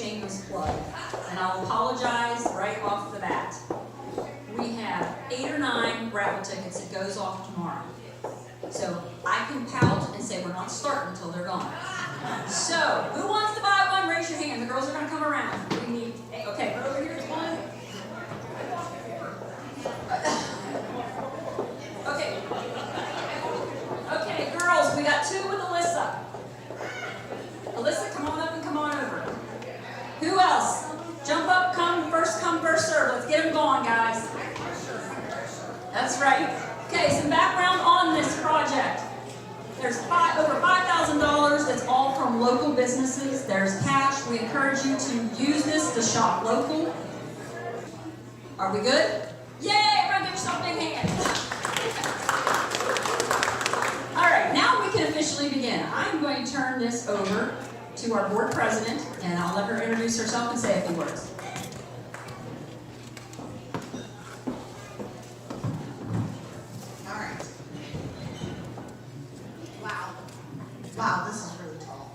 shameless plug, and I'll apologize right off the bat. We have 8 or 9 raffle tickets that goes off tomorrow. So I can pout and say we're not starting until they're gone. So, who wants to buy one? Raise your hand. The girls are going to come around. We need, okay, over here is one. Okay. Okay, girls, we got 2 with Alyssa. Alyssa, come on up and come on over. Who else? Jump up, come, first serve. Let's get them going, guys. That's right. Okay, some background on this project. There's over $5,000 that's all from local businesses. There's cash. We encourage you to use this to shop local. Are we good? Yay! Everybody give yourself a big hand. All right, now we can officially begin. I'm going to turn this over to our board president, and I'll let her introduce herself and say a few words. Wow, this is really tall.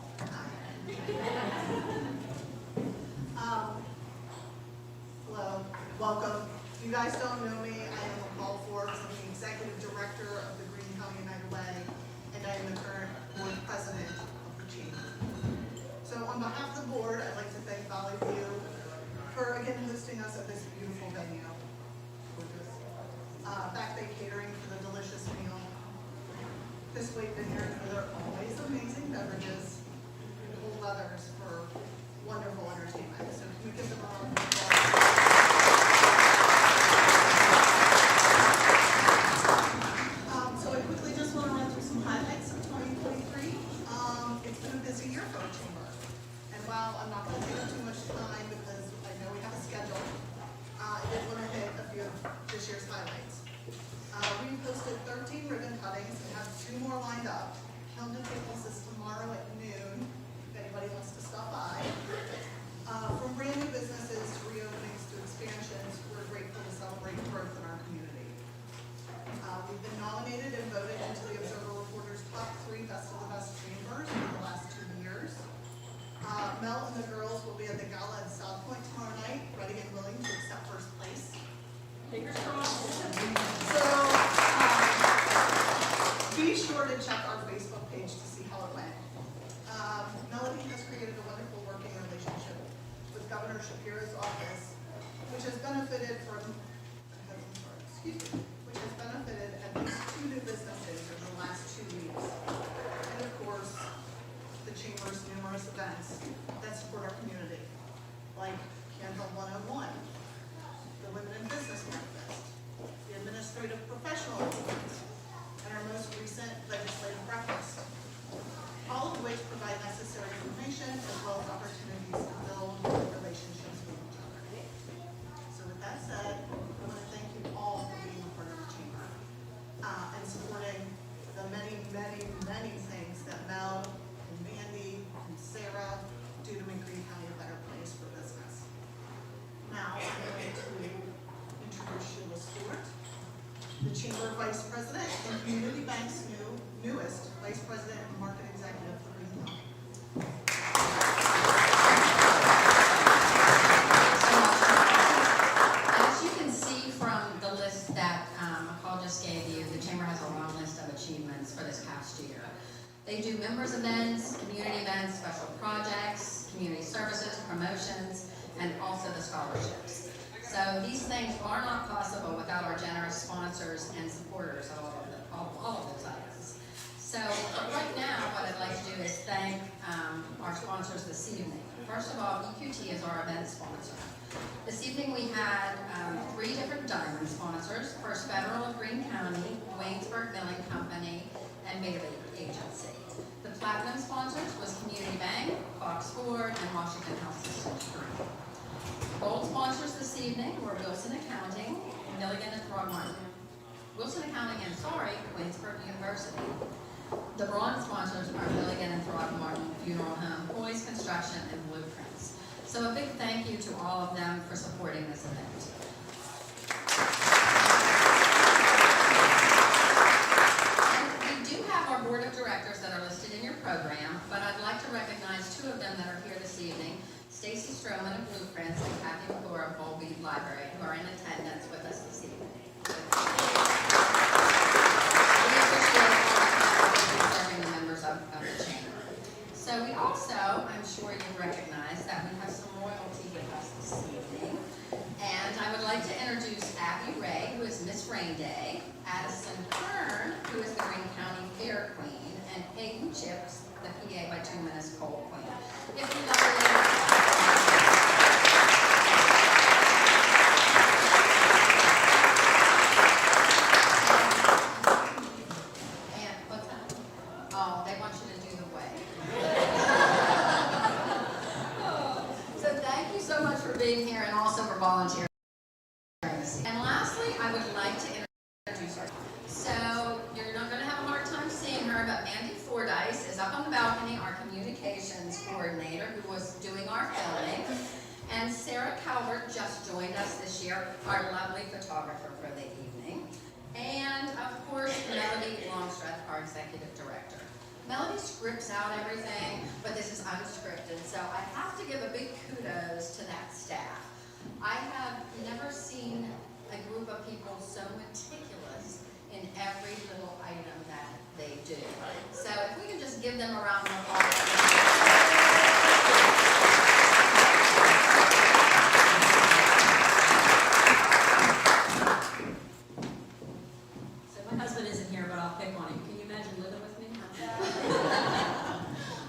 Hello, welcome. If you guys don't know me, I am Paul Forbes. I'm the Executive Director of the Greene County United Way, and I am the current Board President of the Chamber. So on behalf of the board, I'd like to thank Valley View for again hosting us at this beautiful venue. Back Bay Catering for the delicious meal. This Way Vineyard for their always amazing beverages, and Cold Leathers for wonderful entertainment. So can we give them a round of applause? So I quickly just want to run through some highlights of 2023. It's been a busy year for our chamber. And while I'm not going to take up too much time because I know we have a schedule, I did want to hit a few of this year's highlights. We posted 13 ribbon cuttings and have 2 more lined up. Camden Tables is tomorrow at noon, if anybody wants to stop by. From brand new businesses to reopenings to expansions, we're grateful to celebrate growth in our community. We've been nominated and voted into the Observer Reporter's top 3 Best of the Best chambers for the last 2 years. Mel and the girls will be at the gala in South Point tomorrow night, ready and willing to accept first place. Fingers crossed. So, be sure to check our Facebook page to see how it went. Melody has created a wonderful working relationship with Governor Shapiro's office, which has benefited at least 2 new businesses over the last 2 weeks. And of course, the Chamber's numerous events that support our community, like Candle 101, the Women in Business Manifest, the Administrative Professional Awards, and our most recent legislative breakfast, all of which provide necessary information as well as opportunities to build relationships with each other. So with that said, I want to thank you all for being a part of the Chamber and supporting the many, many, many things that Mel and Mandy and Sarah do to make Greene County a better place for business. Now I'm going to introduce Sheila Stewart, the Chamber Vice President and Community Bank's newest Vice President and Market Executive for Greene County. As you can see from the list that McCall just gave you, the Chamber has a long list of achievements for this past year. They do members events, community events, special projects, community services, promotions, and also the scholarships. So these things are not possible without our generous sponsors and supporters of all of those items. So right now, what I'd like to do is thank our sponsors this evening. First of all, EQT is our event sponsor. This evening we had 3 different diamond sponsors: First Federal of Greene County, Waynesburg Milling Company, and Bailey Agency. The platinum sponsors was Community Bank, Fox Ford, and Washington Health Systems Group. Gold sponsors this evening were Wilson Accounting, Milligan and Throgmorton. Wilson Accounting and, Waynesburg University. The bronze sponsors are Milligan and Throgmorton Funeral Home, Boys Construction, and Blueprints. So a big thank you to all of them for supporting this event. And we do have our board of directors that are listed in your program, but I'd like to recognize 2 of them that are here this evening. Stacy Train Day, Addison Kern, who is the Green County Fair Queen, and Peyton Chips, the PA by 2 Minutes Cold Queen. If you love and what's that? Oh, they want you to do the way. So thank you so much for being here and also for volunteering. And lastly, I would like to introduce her. So you're not going to have a hard time seeing her, but Mandy Fordyce is up on the balcony, our communications coordinator who was doing our filming. And Sarah Calvert just joined us this year, our lovely photographer for the evening. And of course, Melody Longstreth, our executive director. Melody scripts out everything, but this is unscripted, so I have to give a big kudos to that staff. I have never seen a group of people so meticulous in every little item that they do. So if we can just give them a round of applause. So my husband isn't here, but I'll pick on him. Can you imagine living with me?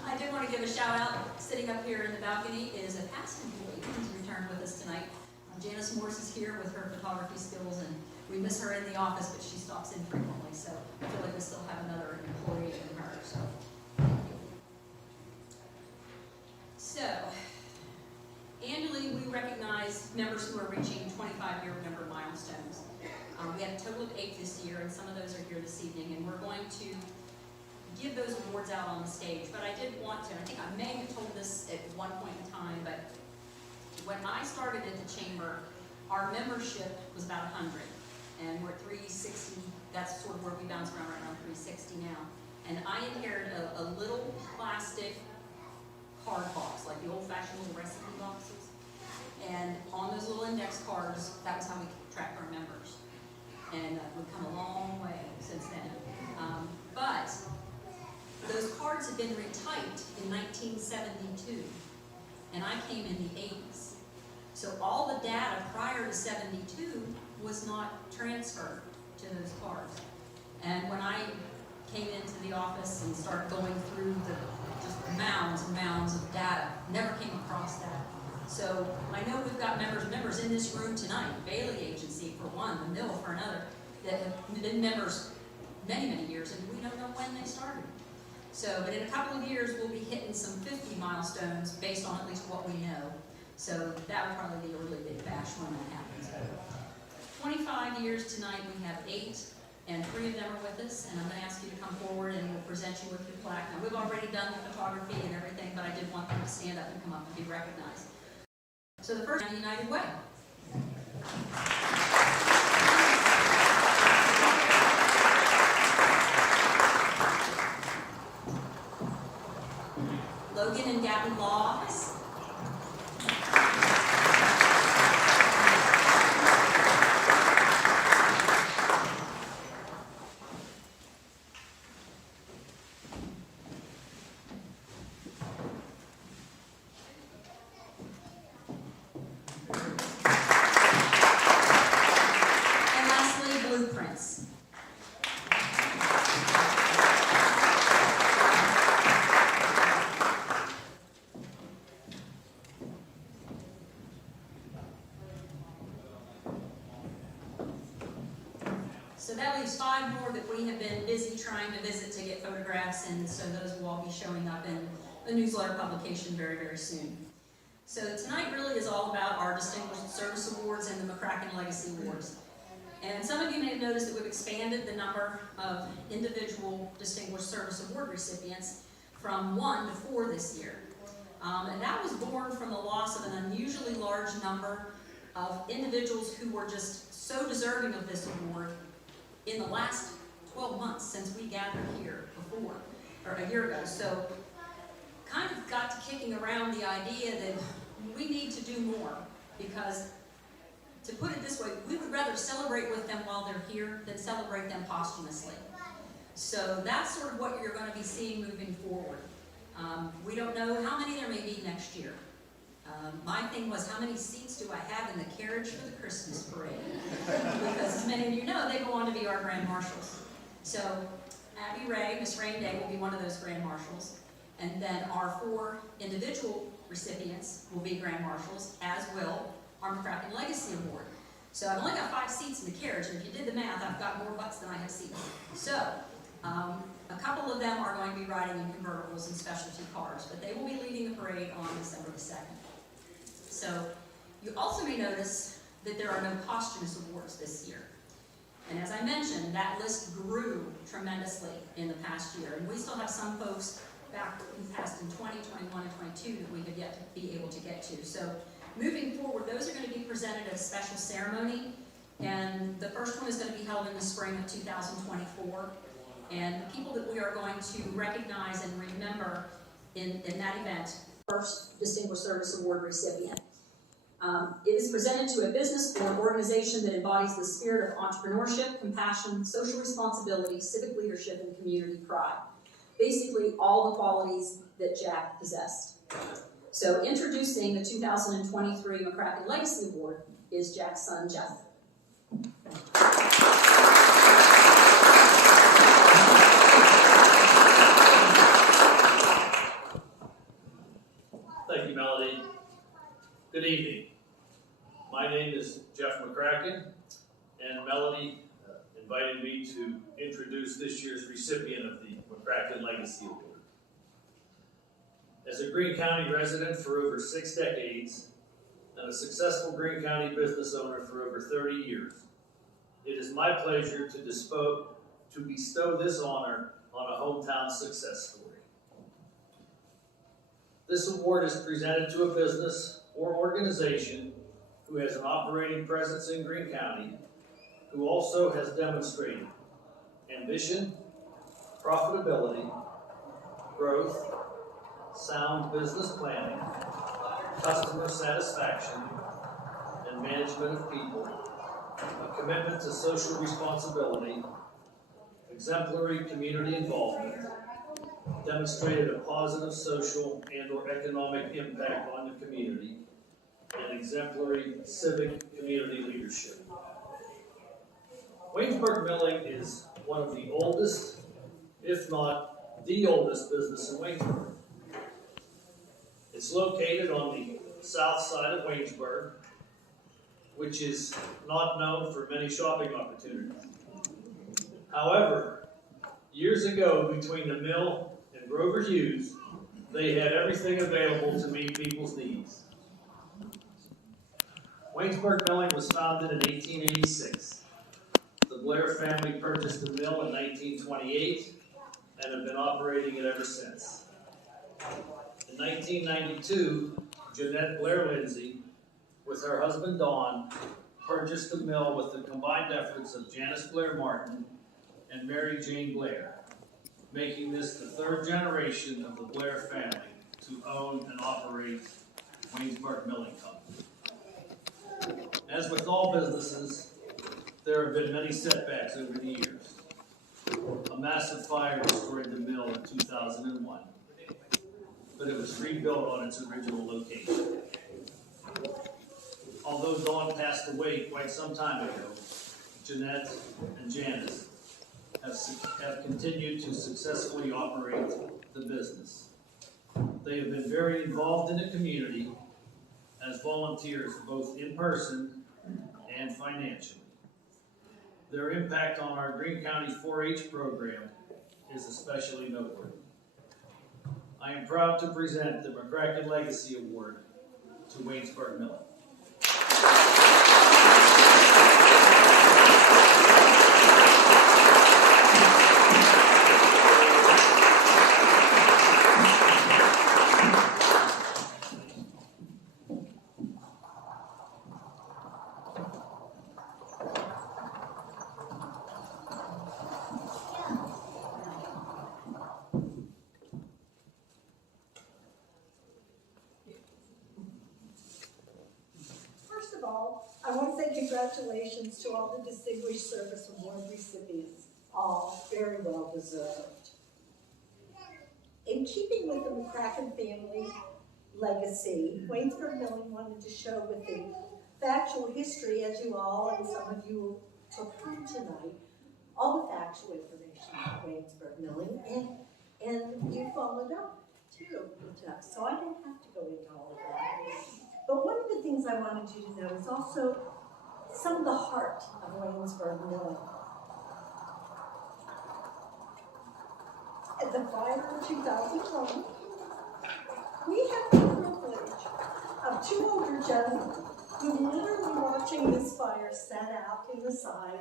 I did want to give a shout out. Sitting up here in the balcony is a past employee who's returned with us tonight. Janice Morse is here with her photography skills, and we miss her in the office, but she stops in frequently, so I feel like we still have another employee in her, so thank you. So, annually we recognize members who are reaching 25-year member milestones. We have a total of 8 this year, and some of those are here this evening, and we're going to give those awards out on the stage, but I did want to, and I think I may have told this at one point in time, but when I started at the chamber, our membership was about 100, and we're at 360. That's sort of where we bounce around right now, 360 now. And I inherited a little plastic card box, like the old-fashioned little recipe boxes. And on those little index cards, that was how we tracked our members. And we've come a long way since then. But those cards had been retyped in 1972, and I came in the 80s. So all the data prior to 72 was not transferred to those cards. And when I came into the office and started going through the just mounds and mounds of data, never came across that. So I know we've got members in this room tonight, Bailey Agency for one, the Mill for another, that have been members many, many years, and we don't know when they started. So, but in a couple of years, we'll be hitting some 50 milestones based on at least what we know. So that would probably be a really big bash when that happens. 25 years tonight, we have 8, and 3 of them are with us, and I'm going to ask you to come forward and we'll present you with your plaque. Now, we've already done the photography and everything, but I did want them to stand up and come up and be recognized. So the first, United Way. Logan and Gabby Law Office. And lastly, Blueprints. So that leaves 5 more that we have been busy trying to visit to get photographs, and so those will all be showing up in the newsletter publication very, very soon. So tonight really is all about our Distinguished Service Awards and the McCracken Legacy Awards. And some of you may have noticed that we've expanded the number of individual Distinguished Service Award recipients from 1 to 4 this year. And that was born from the loss of an unusually large number of individuals who were just so deserving of this award in the last 12 months since we gathered here before, or a year ago. So kind of got to kicking around the idea that we need to do more, because to put it this way, we would rather celebrate with them while they're here than celebrate them posthumously. So that's sort of what you're going to be seeing moving forward. We don't know how many there may be next year. My thing was, how many seats do I have in the carriage for the Christmas parade? Because as many of you know, they go on to be our grand marshals. So Abby Ray, Miss Rain Day, will be one of those grand marshals. And then our 4 individual recipients will be grand marshals, as will our McCracken Legacy Award. So I've only got 5 seats in the carriage, and if you did the math, I've got more butts than I have seats. So a couple of them are going to be riding in convertibles and specialty cars, but they will be leading the parade on December the 2nd. So you also may notice that there are no posthumous awards this year. And as I mentioned, that list grew tremendously in the past year, and we still have some folks back who passed in 20, 21, and 22 that we have yet to be able to get to. So moving forward, those are going to be presented at a special ceremony, and the first one is going to be held in the spring of 2024. And the people that we are going to recognize and remember in that event, first Distinguished Service Award recipient. It is presented to a business or an organization that embodies the spirit of entrepreneurship, compassion, social responsibility, civic leadership, and community pride. Basically, all the qualities that Jack possessed. So introducing the 2023 McCracken Legacy Award is Jack's son, Jeff. Thank you, Melody. Good evening. My name is Jeff McCracken, and Melody invited me to introduce this year's recipient of the McCracken Legacy Award. As a Greene County resident for over 6 decades and a successful Greene County business owner for over 30 years, it is my pleasure to bestow this honor on a hometown success story. This award is presented to a business or organization who has an operating presence in Greene County, who also has demonstrated ambition, profitability, growth, sound business planning, customer satisfaction, and management of people, a commitment to social responsibility, exemplary community involvement, demonstrated a positive social and/or economic impact on the community, and exemplary civic community leadership. Waynesburg Milling is one of the oldest, if not the oldest business in Waynesburg. It's located on the south side of Waynesburg, which is not known for many shopping opportunities. However, years ago, between the mill and Grover Hughes, they had everything available to meet people's needs. Waynesburg Milling was founded in 1886. The Blair family purchased the mill in 1928 and have been operating it ever since. In 1992, Jeanette Blair Lindsay, with her husband Don, purchased the mill with the combined efforts of Janice Blair Martin and Mary Jane Blair, making this the 3rd generation of the Blair family to own and operate Waynesburg Milling Company. As with all businesses, there have been many setbacks over the years. A massive fire destroyed the mill in 2001, but it was rebuilt on its original location. Although Dawn passed away quite some time ago, Jeanette and Janice have continued to successfully operate the business. They have been very involved in the community as volunteers, both in person and financially. Their impact on our Greene County 4-H program is especially noteworthy. I am proud to present the McCracken Legacy Award to Waynesburg Milling. I want to say congratulations to all the Distinguished Service Award recipients, all very well deserved. In keeping with the McCracken family, legacy, Waynesburg Milling wanted to show with the factual history, as you all, and some of you took home tonight, all the factual information about Waynesburg Milling, and you followed up too with Jeff, so I didn't have to go into all of that. But one of the things I wanted you to know is also some of the heart of Waynesburg Milling. At the fire of 2020, we have the privilege of two older gentlemen who, literally watching this fire, sat out in the side,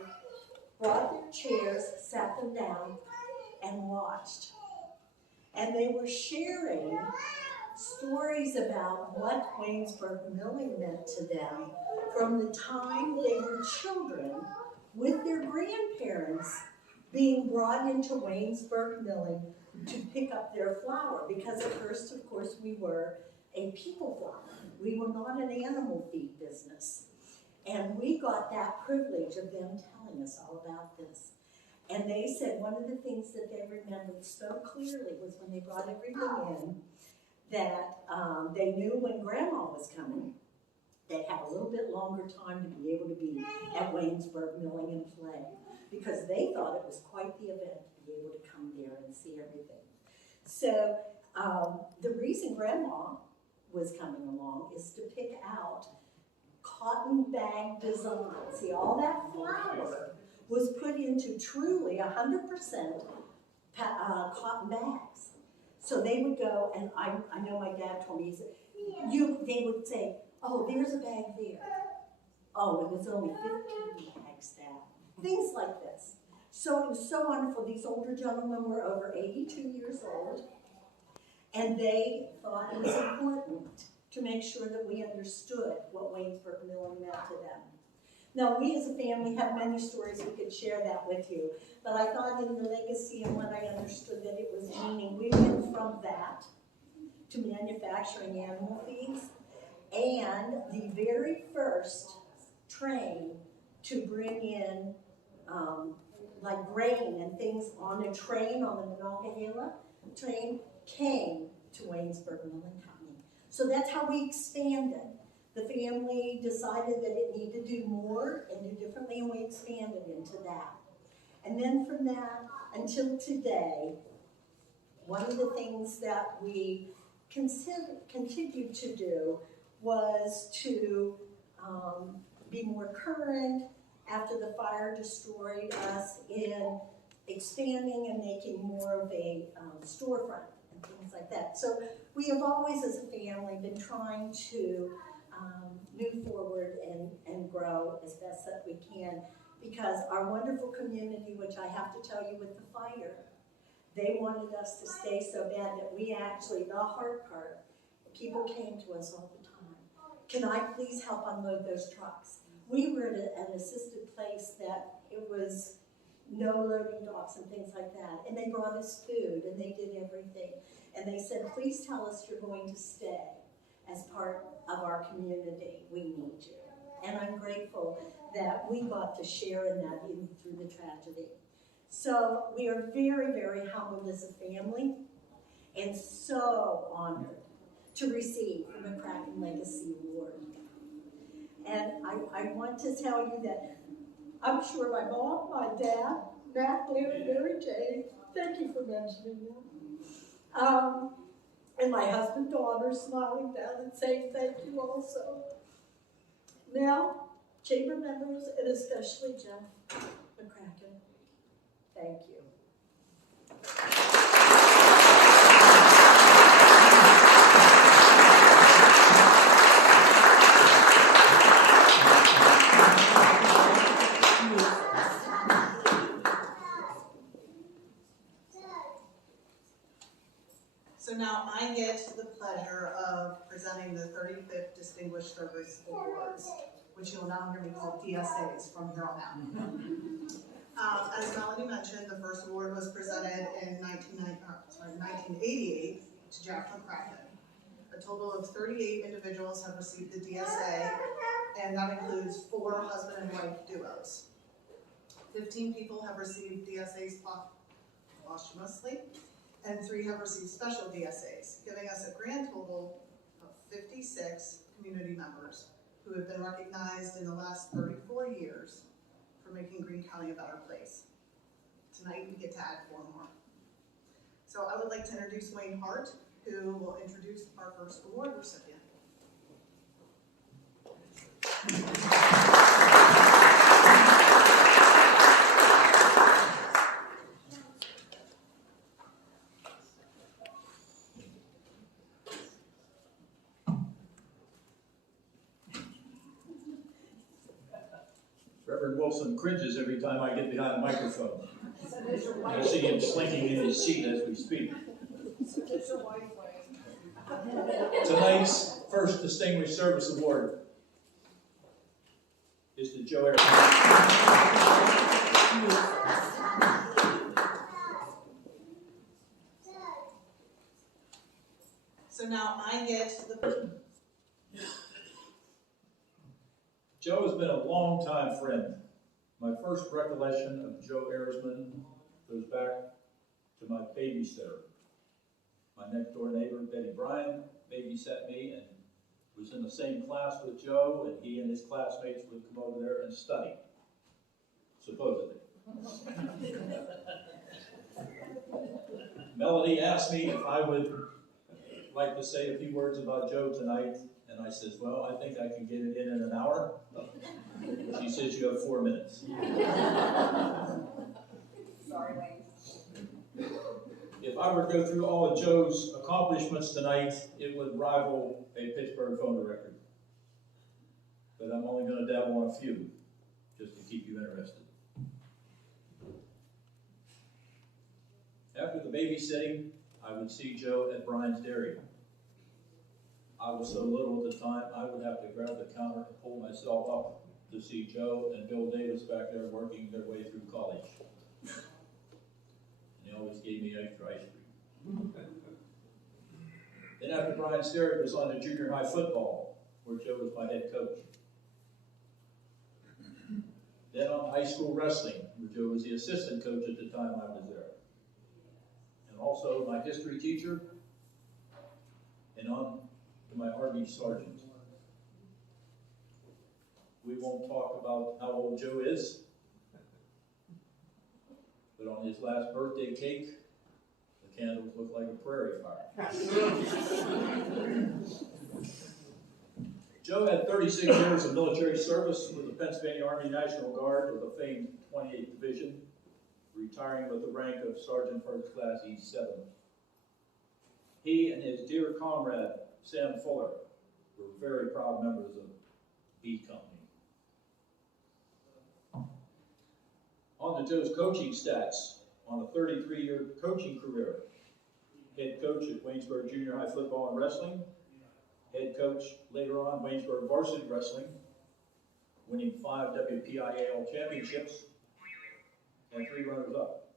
brought their chairs, sat them down, and watched. And they were sharing stories about what Waynesburg Milling meant to them from the time they were children, with their grandparents being brought into Waynesburg Milling to pick up their flour, because at first, of course, we were a people farm. We were not an animal feed business. And we got that privilege of them telling us all about this. And they said one of the things that they remembered so clearly was when they brought everything in, that they knew when Grandma was coming, they'd have a little bit longer time to be able to be at Waynesburg Milling and play, because they thought it was quite the event to be able to come there and see everything. So the reason Grandma was coming along is to pick out cotton bag designs. See, all that flour was put into truly 100% cotton bags. So they would go, and I know my dad told me, he said, they would say, oh, there's a bag there. Oh, it was only 15 bags down. Things like this. So it was so wonderful. These older gentlemen were over 82 years old, and they thought it was important to make sure that we understood what Waynesburg Milling meant to them. Now, we as a family have many stories we could share that with you, but I thought in the legacy and what I understood that it was meaning, we went from that to manufacturing animal feeds, and the very first train to bring in like grain and things on a train, on the Monongahela train, came to Waynesburg Milling Company. So that's how we expanded. The family decided that it needed to do more and do differently, and we expanded into that. And then from that until today, one of the things that we continued to do was to be more current after the fire destroyed us in expanding and making more of a storefront and things like that. So we have always, as a family, been trying to move forward and grow as best that we can, because our wonderful community, which I have to tell you with the fire, they wanted us to stay so bad that we actually, the hard part, people came to us all the time. Can I please help unload those trucks? We were at an assisted place that it was no loading docks and things like that. And they brought us food and they did everything. And they said, please tell us you're going to stay as part of our community. We need you. And I'm grateful that we got to share in that even through the tragedy. So we are very, very humbled as a family and so honored to receive the McCracken Legacy Award. And I want to tell you that I'm sure my mom, my dad, Matt, Larry, Mary Jane, thank you for mentioning them. And my husband, daughter, smiling down and saying thank you also. Now, chamber members, and especially Jeff McCracken, thank you. So now I get the pleasure of presenting the 35th Distinguished Service Awards, which you'll now hear me call DSAs from here on out. As Melanie mentioned, the first award was presented in 1988 to Jeff McCracken. A total of 38 individuals have received the DSA, and that includes 4 husband and wife duos. 15 people have received DSAs posthumously, and 3 have received special DSAs, giving us a grand total of 56 community members who have been recognized in the last 34 years for making Greene County a better place. Tonight we get to add 4 more. So I would like to introduce Wayne Hart, who will introduce our first award recipient. Reverend Wilson cringes every time I get behind a microphone. I see him slinking in his seat as we speak. Tonight's first Distinguished Service Award is to Joe Ayers. So now I get the... Joe has been a long-time friend. My first recollection of Joe Ayersman goes back to my babysitter. My next-door neighbor, Betty Bryan, babysat me and was in the same class with Joe, and he and his classmates would come over there and study, supposedly. Melody asked me if I would like to say a few words about Joe tonight, and I says, well, I think I can get it in an hour. She says, you have 4 minutes. Sorry, Wayne. If I were to go through all of Joe's accomplishments tonight, it would rival a Pittsburgh phone record. But I'm only going to dabble on a few, just to keep you interested. After the babysitting, I would see Joe at Brian's Dairy. I was so little at the time, I would have to grab the counter and pull myself up to see Joe and Bill Davis back there working their way through college. And they always gave me extra ice cream. Then after Brian's Dairy, it was on to junior high football, where Joe was my head coach. Then on high school wrestling, where Joe was the assistant coach at the time I was there. And also my history teacher, and on to my Army sergeant. We won't talk about how old Joe is, but on his last birthday cake, the candles look like a prairie fire. Joe had 36 years of military service with the Pennsylvania Army National Guard of the famed 28th Division, retiring with the rank of Sergeant First Class E7. He and his dear comrade, Sam Fuller, were very proud members of B Company. On to Joe's coaching stats. On a 33-year coaching career, head coach at Waynesburg Junior High Football and Wrestling, head coach later on Waynesburg Varsity Wrestling, winning 5 WPIAL championships and 3 runners-up.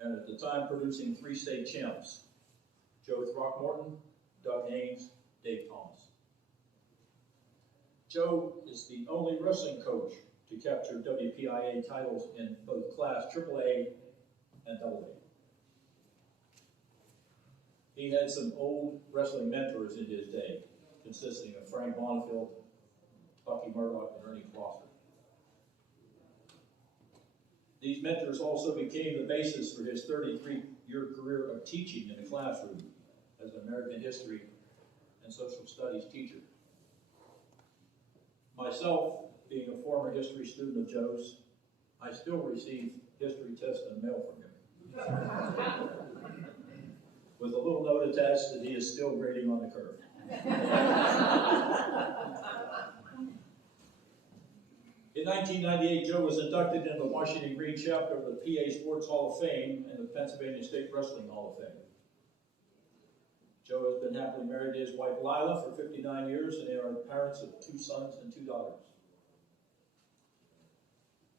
And at the time producing 3 state champs, Joe Throckmorton, Doug Haynes, Dave Thomas. Joe is the only wrestling coach to capture WPIA titles in both Class AAA and AA. He had some old wrestling mentors in his day, consisting of Frank Bonnefeld, Bucky Murdoch, and Ernie Foster. These mentors also became the basis for his 33-year career of teaching in the classroom as an American history and social studies teacher. Myself, being a former history student of Joe's, I still receive history tests in the mail from him, with a little note attached that he is still grading on the curve. In 1998, Joe was inducted into the Washington Green chapter of the PA Sports Hall of Fame and the Pennsylvania State Wrestling Hall of Fame. Joe has been happily married to his wife Lila for 59 years, and they are parents of 2 sons and 2 daughters.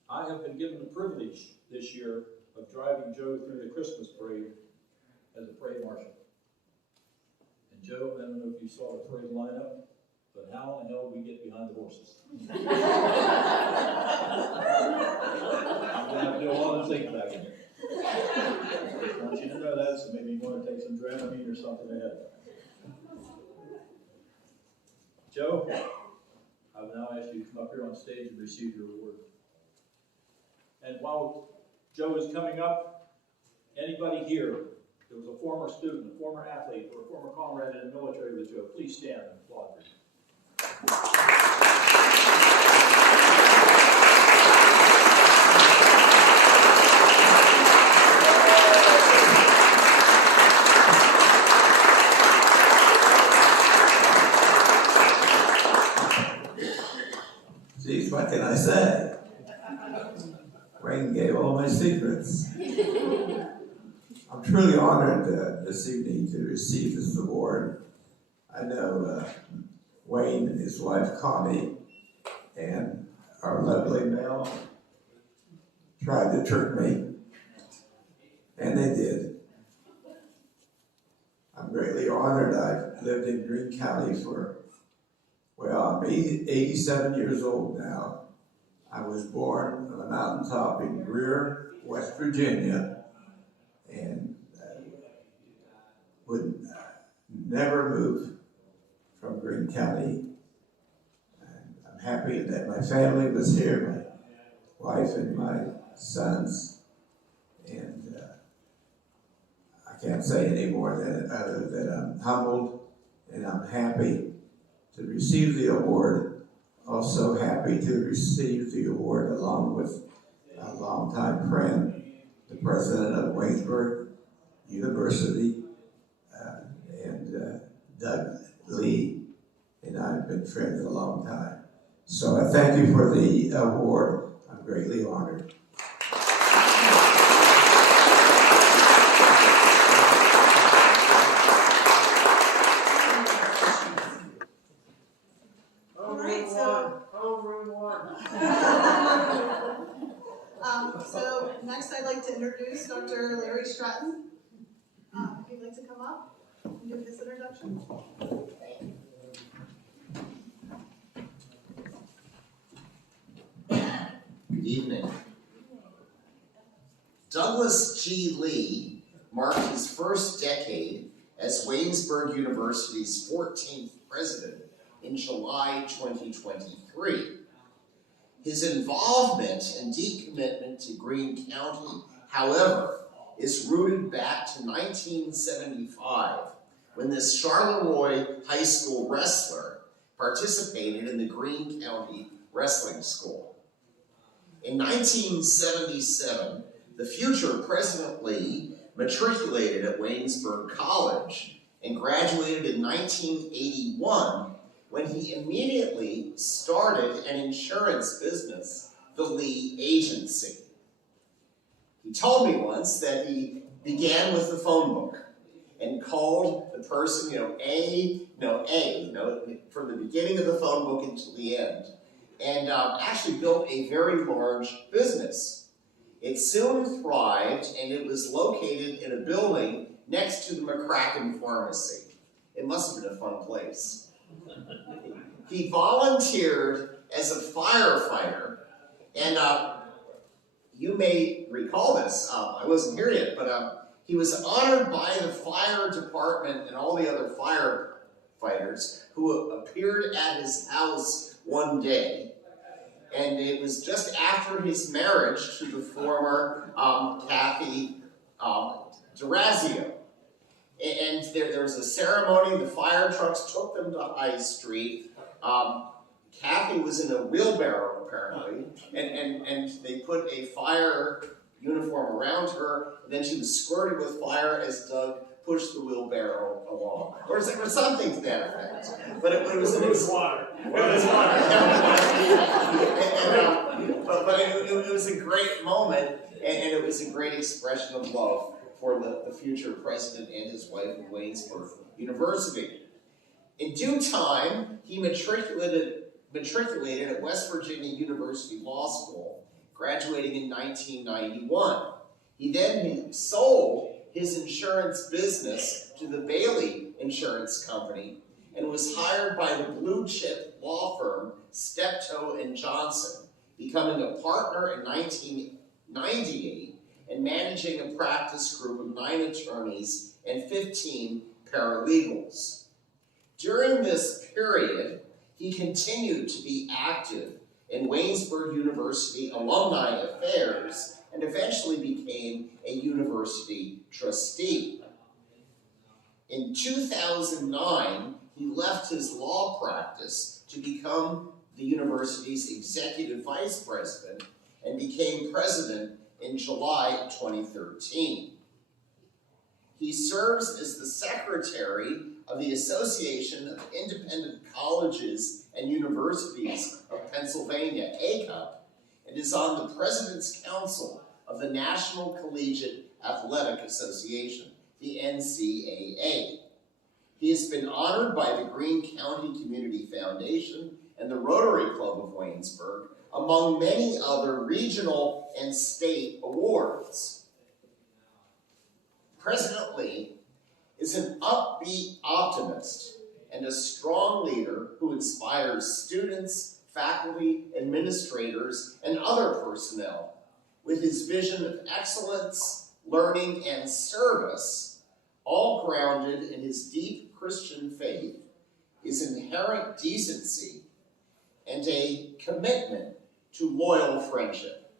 I have been given the privilege this year of driving Joe through the Christmas parade as a parade marshal. And Joe, I don't know if you saw the parade lineup, but how in the hell do we get behind the horses? I'm going to have to do a lot of thinking back in here. I want you to know that, so maybe you want to take some Dramamine or something ahead of it. Joe, I will now ask you to come up here on stage and receive your award. And while Joe is coming up, anybody here that was a former student, a former athlete, or a former comrade in the military with Joe, please stand and applaud for him. Geez, what can I say? Wayne gave all my secrets. I'm truly honored this evening to receive this award. I know Wayne and his wife Connie and our lovely Mel tried to trick me, and they did. I'm greatly honored. I've lived in Greene County for, well, I'm 87 years old now. I was born on a mountaintop in Greer, West Virginia, and would never move from Greene County. And I'm happy that my family was here, my wife and my sons, and I can't say any more than other than I'm humbled and I'm happy to receive the award. Also happy to receive the award along with a longtime friend, the president of Waynesburg University, and Doug Lee, and I've been friends a long time. So I thank you for the award. I'm greatly honored. So next I'd like to introduce Dr. Larry Stratton. If you'd like to come up and give his introduction. Good evening. Douglas G. Lee marked his first decade as Waynesburg University's 14th president in July 2023. His involvement and deep commitment to Greene County, however, is rooted back to 1975, when this Charleroi High School wrestler participated in the Greene County Wrestling School. In 1977, the future President Lee matriculated at Waynesburg College and graduated in 1981, when he immediately started an insurance business, the Lee Agency. He told me once that he began with the phone book and called the person, from the beginning of the phone book until the end, and actually built a very large business. It soon thrived, and it was located in a building next to the McCracken Pharmacy. It must have been a fun place. He volunteered as a firefighter, and you may recall this, I wasn't here yet, but he was honored by the fire department and all the other firefighters who appeared at his house one day. And it was just after his marriage to the former Kathy Durazio. And there was a ceremony, the fire trucks took them to High Street. Kathy was in a wheelbarrow, apparently, and they put a fire uniform around her, and then she was squirted with fire as Doug pushed the wheelbarrow along. Or something to that effect. But it was water. It was water. But it was a great moment, and it was a great expression of love for the future president and his wife at Waynesburg University. In due time, he matriculated at West Virginia University Law School, graduating in 1991. He then sold his insurance business to the Bailey Insurance Company and was hired by the blue-chip law firm Steptoe & Johnson, becoming a partner in 1998 and managing a practice group of 9 attorneys and 15 paralegals. During this period, He continued to be active in Waynesburg University alumni affairs and eventually became a university trustee. In 2009, he left his law practice to become the university's executive vice president and became president in July 2013. He serves as the secretary of the Association of Independent Colleges and Universities of Pennsylvania, ACUP, and is on the President's Council of the National Collegiate Athletic Association, the NCAA. He has been honored by the Greene County Community Foundation and the Rotary Club of Waynesburg, among many other regional and state awards. President Lee is an upbeat optimist and a strong leader who inspires students, faculty, administrators, and other personnel with his vision of excellence, learning, and service, all grounded in his deep Christian faith, his inherent decency, and a commitment to loyal friendship.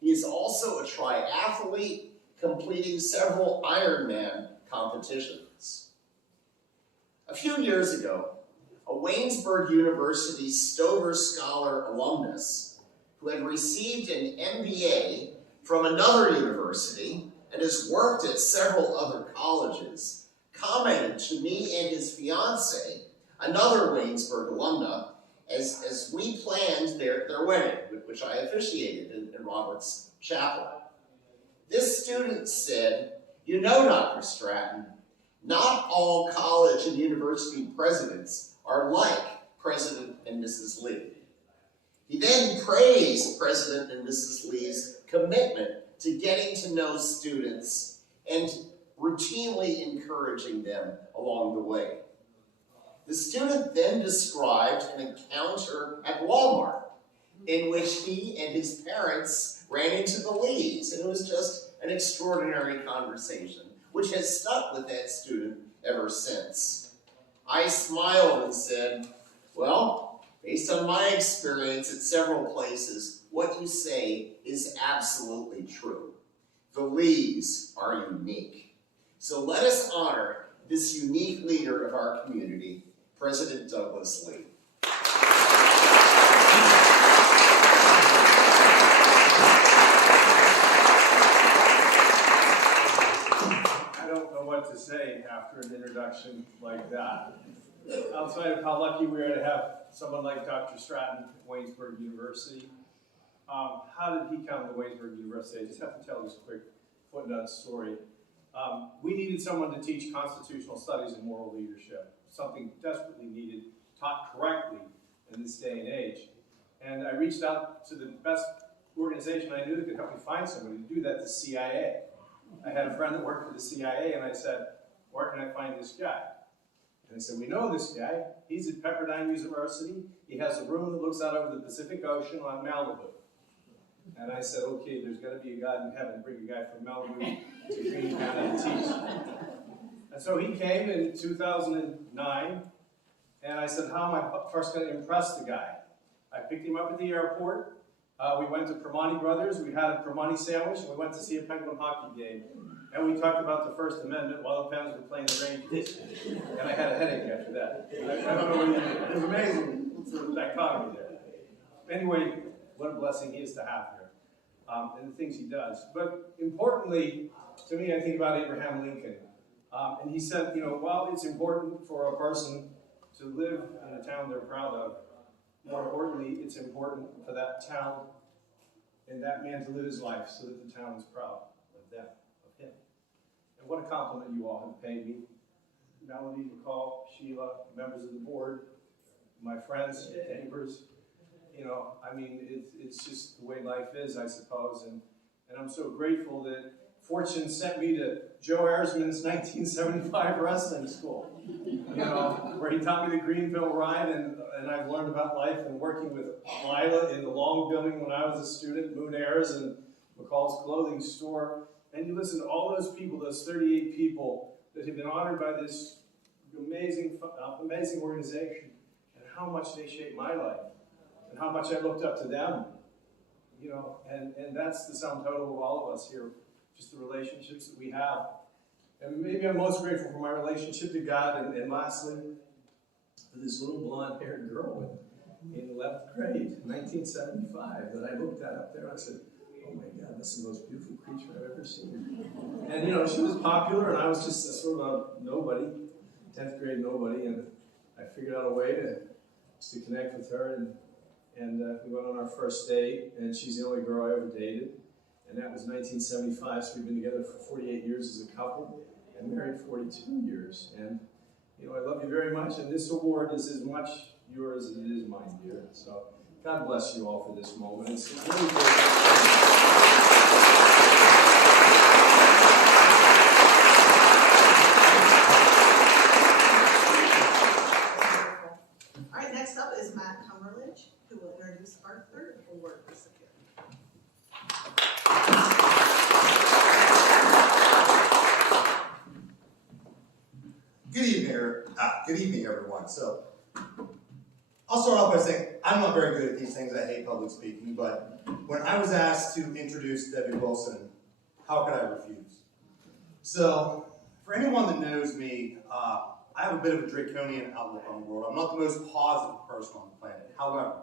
He is also a triathlete, completing several Ironman competitions. A few years ago, a Waynesburg University Stover Scholar alumnus who had received an MBA from another university and has worked at several other colleges, commented to me and his fiancée, another Waynesburg alumna, as we planned their wedding, which I officiated in Robert's chapel. This student said, "You know, Dr. Stratton, not all college and university presidents are like President and Mrs. Lee." He then praised President and Mrs. Lee's commitment to getting to know students and routinely encouraging them along the way. The student then described an encounter at Walmart in which he and his parents ran into the Lees, and it was just an extraordinary conversation, which has stuck with that student ever since. I smiled and said, "Well, based on my experience at several places, what you say is absolutely true. The Lees are unique. So let us honor this unique leader of our community, President Douglas Lee." I don't know what to say after an introduction like that. Outside of how lucky we are to have someone like Dr. Stratton at Waynesburg University. How did he come to Waynesburg University? I just have to tell this quick footnote story. We needed someone to teach constitutional studies and moral leadership, something desperately needed, taught correctly in this day and age. And I reached out to the best organization I knew that could help me find somebody to do that, the CIA. I had a friend that worked for the CIA, and I said, "Where can I find this guy?" And they said, "We know this guy. He's at Pepperdine University. He has a room that looks out over the Pacific Ocean on Malibu." And I said, "Okay, there's got to be a God in heaven to bring a guy from Malibu to Greene County to teach." And so he came in 2009, and I said, "How am I first going to impress the guy?" I picked him up at the airport. We went to Primanti Brothers. We had a Primanti sandwich, and we went to see a Penguin hockey game. And we talked about the First Amendment while the Pens were playing the Rangers. And I had a headache after that. I don't know what he did. It was amazing, sort of dichotomy there. Anyway, what a blessing he is to have here, and the things he does. But importantly, to me, I think about Abraham Lincoln. And he said, while it's important for a person to live in a town they're proud of, more importantly, it's important for that town and that man to live his life so that the town is proud of them, of him. And what a compliment you all have paid me. Melody, McCall, Sheila, members of the board, my friends, neighbors. It's just the way life is, I suppose. And I'm so grateful that fortune sent me to Joe Ersman's 1975 wrestling school, where he taught me the Greenville ride, and I've learned about life and working with Lila in the Long building when I was a student, Moon Airs and McCall's clothing store. And you listen to all those people, those 38 people that have been honored by this amazing organization, and how much they shaped my life and how much I looked up to them. You know, and that's the sum total of all of us here, just the relationships that we have. And maybe I'm most grateful for my relationship to God, and lastly, for this little blonde-haired girl in 11th grade, 1975, that I looked at up there and I said, oh my God, that's the most beautiful creature I've ever seen. And you know, she was popular and I was just a sort of a nobody, 10th grade nobody, and I figured out a way to connect with her, and we went on our first date, and she's the only girl I ever dated, and that was 1975, so we've been together for 48 years as a couple, and married 42 years, and you know, I love you very much, and this award is as much yours as it is mine, dear. So God bless you all for this moment. It's really great. All right, next up is Matt Cumberledge, who will introduce our third award recipient. Good evening, everyone. So, I'll start off by saying I'm not very good at these things. I hate public speaking, but when I was asked to introduce Debbie Wilson, how could I refuse? So, for anyone that knows me, I have a bit of a draconian outlook on the world. I'm not the most positive person on the planet. However,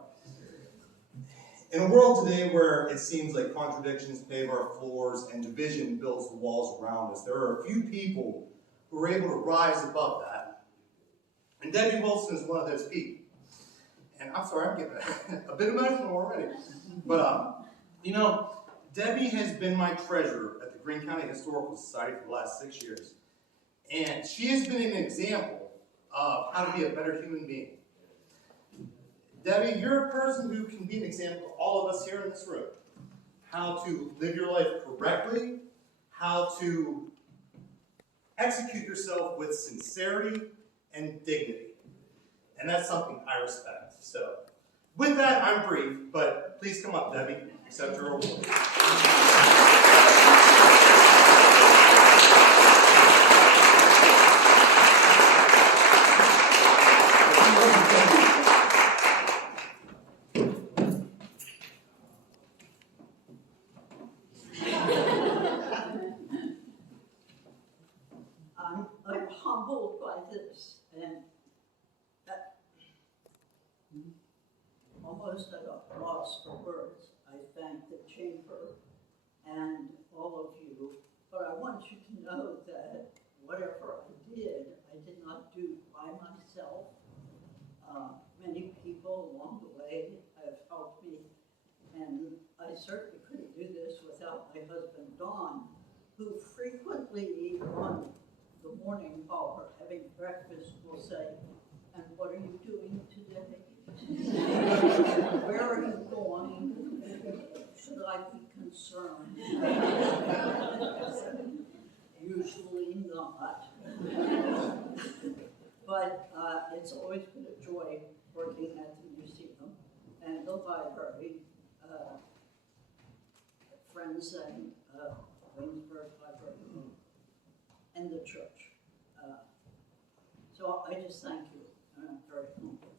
in a world today where it seems like contradictions pave our floors and division builds the walls around us, there are a few people who are able to rise above that. And Debbie Wilson is one of those people. And I'm sorry, I'm getting a bit emotional already. But, you know, Debbie has been my treasurer at the Greene County Historical Society for the last 6 years. And she has been an example of how to be a better human being. Debbie, you're a person who can be an example to all of us here in this room. How to live your life correctly, how to execute yourself with sincerity and dignity. And that's something I respect. So, with that, I'm brief, but please come up, Debbie. Accept your award. I'm humbled by this, and almost at a loss for words. I thank the chamber and all of you, but I want you to know that whatever I did not do by myself. Many people along the way have helped me, and I certainly couldn't do this without my husband, Don, who frequently on the morning while we're having breakfast will say, and what are you doing today? Where are you going? Should I be concerned? Usually not. But it's always been a joy working at the museum and the library. Friends and Waynesburg Library and the church. So I just thank you, and I'm very humbled.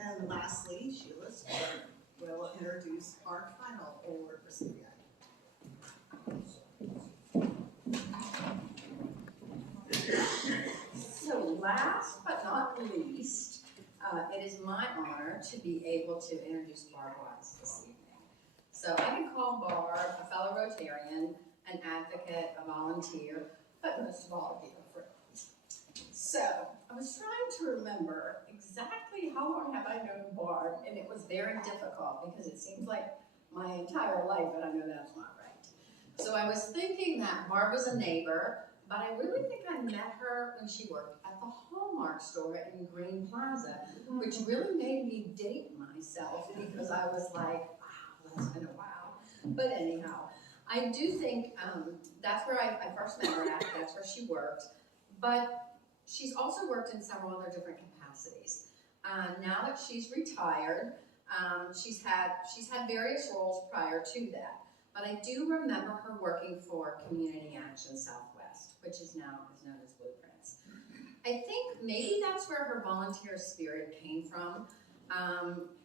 And lastly, Sheila Stewart will introduce our final award recipient. So last but not least, it is my honor to be able to introduce Barb Wise this evening. So I can call Barb a fellow Rotarian, an advocate, a volunteer, but most of all, a dear friend. So I was trying to remember exactly how long have I known Barb, and it was very difficult because it seems like my entire life, but I know that's not right. So I was thinking that Barb was a neighbor, but I really think I met her when she worked at the Hallmark store in Green Plaza, which really made me date myself because I was like, wow, that's been a while. But anyhow, I do think that's where I first met her at, that's where she worked. But she's also worked in several other different capacities. Now that she's retired, She's had various roles prior to that, but I do remember her working for Community Action Southwest, which is known as Blueprints. I think maybe that's where her volunteer spirit came from.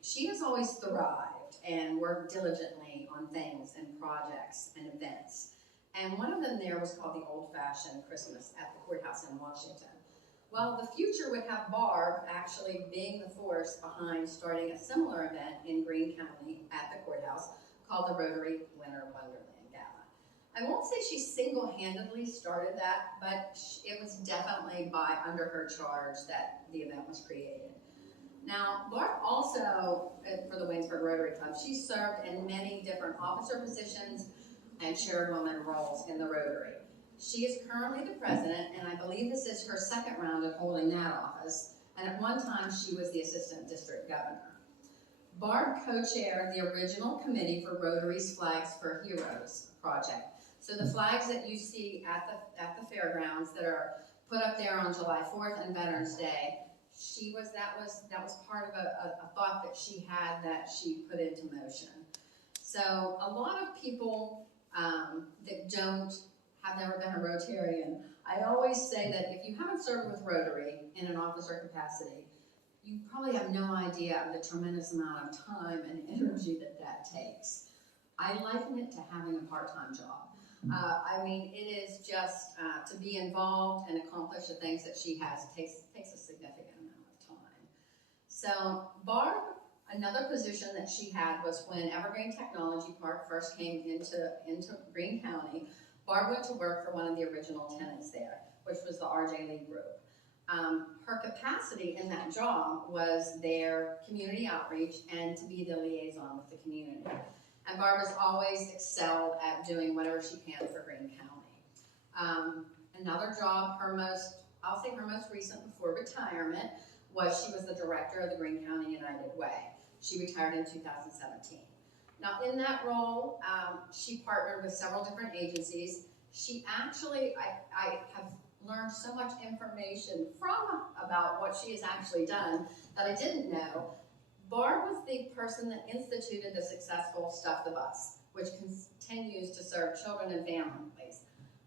She has always thrived and worked diligently on things and projects and events. And one of them there was called the Old Fashioned Christmas at the courthouse in Washington. Well, the future would have Barb actually being the force behind starting a similar event in Greene County at the courthouse called the Rotary Winter Wonderland Gala. I won't say she single-handedly started that, but it was definitely under her charge that the event was created. Now, Barb also, for the Waynesburg Rotary Club, she served in many different officer positions and chairwoman roles in the Rotary. She is currently the president, and I believe this is her second round of holding that office, and at one time she was the assistant district governor. Barb co-chaired the original committee for Rotary's Flags for Heroes project. So the flags that you see at the fairgrounds that are put up there on July 4th and Veterans Day, that was part of a thought that she had that she put into motion. So a lot of people that have never been a Rotarian, I always say that if you haven't served with Rotary in an officer capacity, you probably have no idea of the tremendous amount of time and energy that takes. I liken it to having a part-time job. I mean, it is just to be involved and accomplish the things that she has takes a significant amount of time. So Barb, another position that she had was when Evergreen Technology Park first came into Greene County. Barb went to work for one of the original tenants there, which was the R.J. Lee Group. Her capacity in that job was their community outreach and to be the liaison with the community. And Barb has always excelled at doing whatever she can for Greene County. Another job, her most recent before retirement, was she was the director of the Greene County United Way. She retired in 2017. Now in that role, she partnered with several different agencies. She actually, I have learned so much information about what she has actually done that I didn't know. Barb was the person that instituted the successful Stuff the Bus, which continues to serve children and families.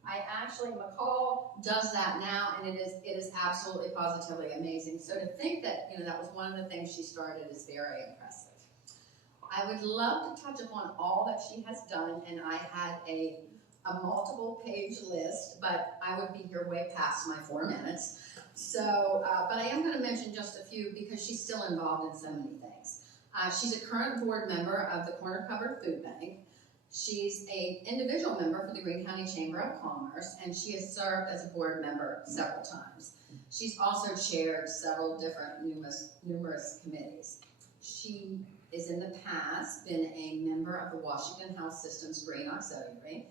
McCall does that now, and it is absolutely positively amazing. So to think that, that was one of the things she started is very impressive. I would love to touch upon all that she has done, and I had a multiple page list, but I would be here way past my 4 minutes. So, but I am going to mention just a few because she's still involved in so many things. She's a current board member of the Corner Cupboard Food Bank. She's an individual member for the Greene County Chamber of Commerce, and she has served as a board member several times. She's also chaired several different numerous committees. She is in the past been a member of the Washington House System's Green Auxiliary,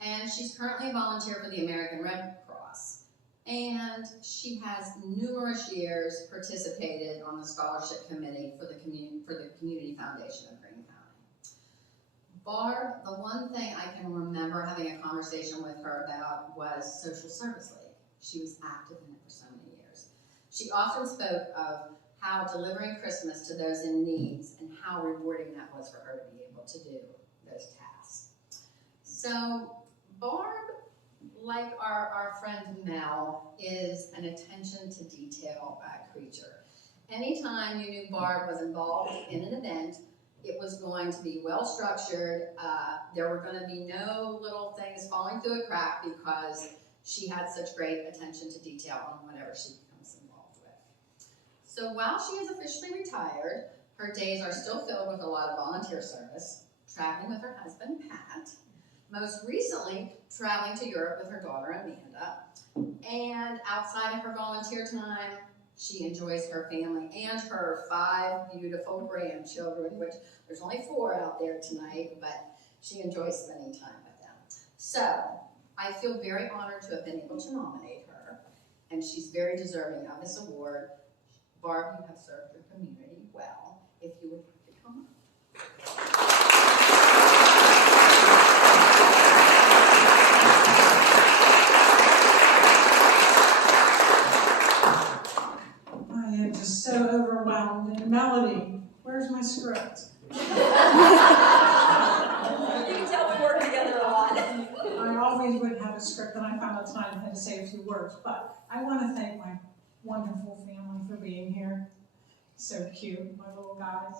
and she's currently a volunteer for the American Red Cross. And she has numerous years participated on the scholarship committee for the Community Foundation of Greene County. Barb, the one thing I can remember having a conversation with her about was Social Service League. She was active in it for so many years. She often spoke of how delivering Christmas to those in need and how rewarding that was for her to be able to do those tasks. So Barb, like our friend Mel, is an attention to detail creature. Anytime you knew Barb was involved in an event, it was going to be well structured. There were going to be no little things falling through a crack because she had such great attention to detail on whatever she becomes involved with. So while she is officially retired, her days are still filled with a lot of volunteer service, traveling with her husband, Pat, most recently traveling to Europe with her daughter, Amanda, and outside of her volunteer time, she enjoys her family and her 5 beautiful grandchildren, which there's only 4 out there tonight, but she enjoys spending time with them. So I feel very honored to have been able to nominate her, and she's very deserving of this award. Barb, you have served your community well. If you would like to come up. I am just so overwhelmed. And Melody, where's my script? would have a script, and I found out tonight I had to say a few words, but I want to thank my wonderful family for being here. So cute, my little guys.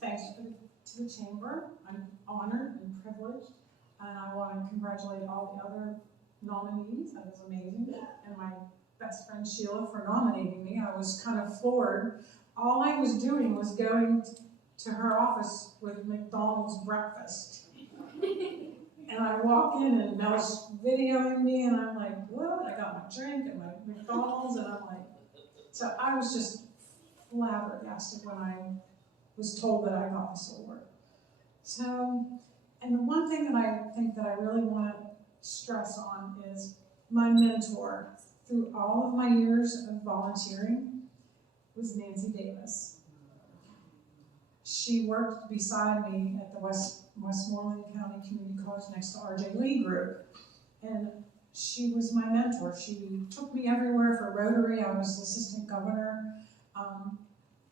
Thanks to the chamber. I'm honored and privileged, and I want to congratulate all the other nominees. That was amazing, and my best friend Sheila for nominating me. I was kind of floored. All I was doing was going to her office with McDonald's breakfast. And I walk in and Mel's videoing me and I'm like, what? I got my drink and my McDonald's and I'm like, so I was just flabbergasted when I was told that I got this award. So, and the one thing that I think that I really want to stress on is my mentor through all of my years of volunteering was Nancy Davis. She worked beside me at the Westmoreland County Community College next to R.J. Lee Group. And she was my mentor. She took me everywhere for Rotary. I was the assistant governor.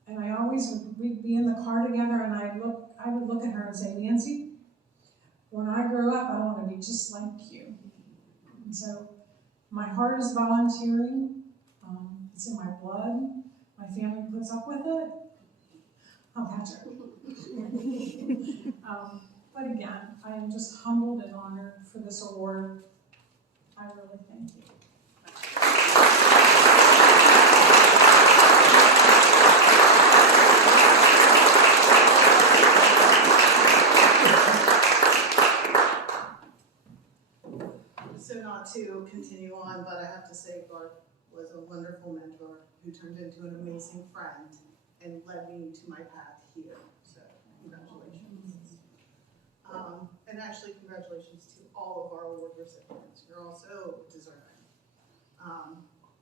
And I always, we'd be in the car together and I would look at her and say, Nancy, when I grow up, I want to be just like you. And so my heart is volunteering. It's in my blood. My family puts up with it. Oh, that's right. But again, I am just humbled and honored for this award. I really thank you. So not to continue on, but I have to say Garth was a wonderful mentor who turned into an amazing friend and led me to my path here. So congratulations. And actually congratulations to all of our award recipients. You're all so deserving.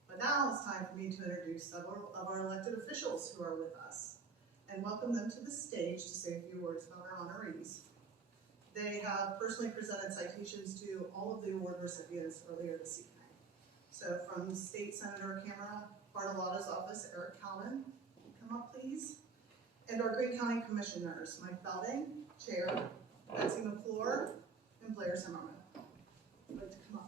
But now it's time for me to introduce several of our elected officials who are with us and welcome them to the stage to say a few words about our honorees. They have personally presented citations to all of the award recipients earlier this evening. So from State Senator Camera Bartolotta's office, Eric Calman, come up please. And our Greene County Commissioners, Mike Belding, Chair, Betsy McClure, and Blair Zimmerman. I'd like to come up.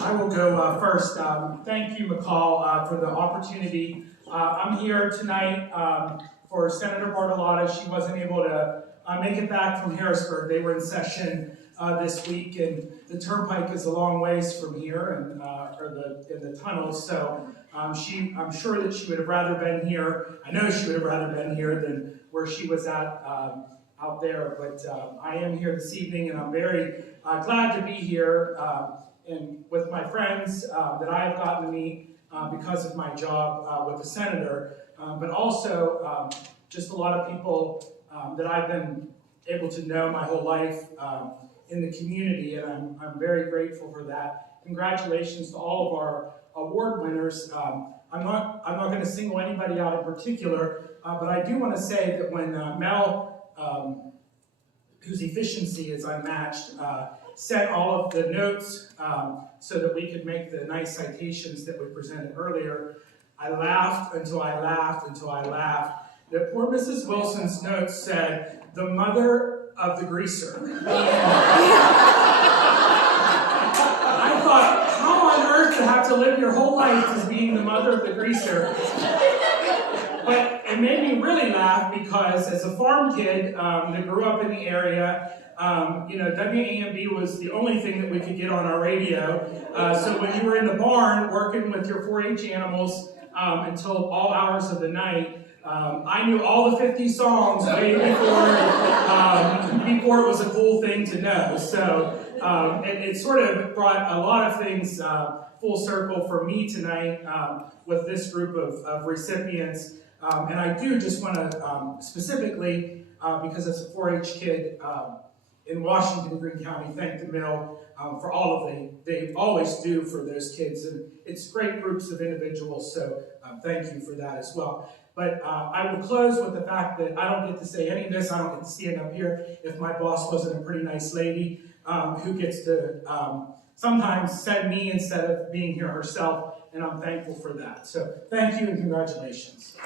I will go first. Thank you, McCall, for the opportunity. I'm here tonight for Senator Bartolotta. She wasn't able to make it back from Harrisburg. They were in session this week, and the turnpike is a long ways from here, and in the tunnels. So I'm sure that she would have rather been here. I know she would have rather been here than where she was at out there. But I am here this evening, and I'm very glad to be here. And with my friends that I have gotten to meet because of my job with the senator, but also just a lot of people that I've been able to know my whole life in the community, and I'm very grateful for that. Congratulations to all of our award winners. I'm not going to single anybody out in particular, but I do want to say that when Mel, whose efficiency is unmatched, sent all of the notes so that we could make the nice citations that we presented earlier, I laughed until I laughed until I laughed. That poor Mrs. Wilson's notes said, the mother of the greaser. I thought, how on earth to have to live your whole life as being the mother of the greaser? But it made me really laugh because as a farm kid that grew up in the area, WAMB was the only thing that we could get on our radio. So when you were in the barn working with your 4-H animals until all hours of the night, I knew all the 50 songs way before it was a cool thing to know. So it sort of brought a lot of things full circle for me tonight with this group of recipients. And I do just want to specifically, because as a 4-H kid in Washington, Greene County, thank the mill for all of they always do for those kids. And it's great groups of individuals, so thank you for that as well. But I will close with the fact that I don't get to say any of this. I don't get to stand up here if my boss wasn't a pretty nice lady who gets to sometimes send me instead of being here herself and I'm thankful for that. So thank you and congratulations.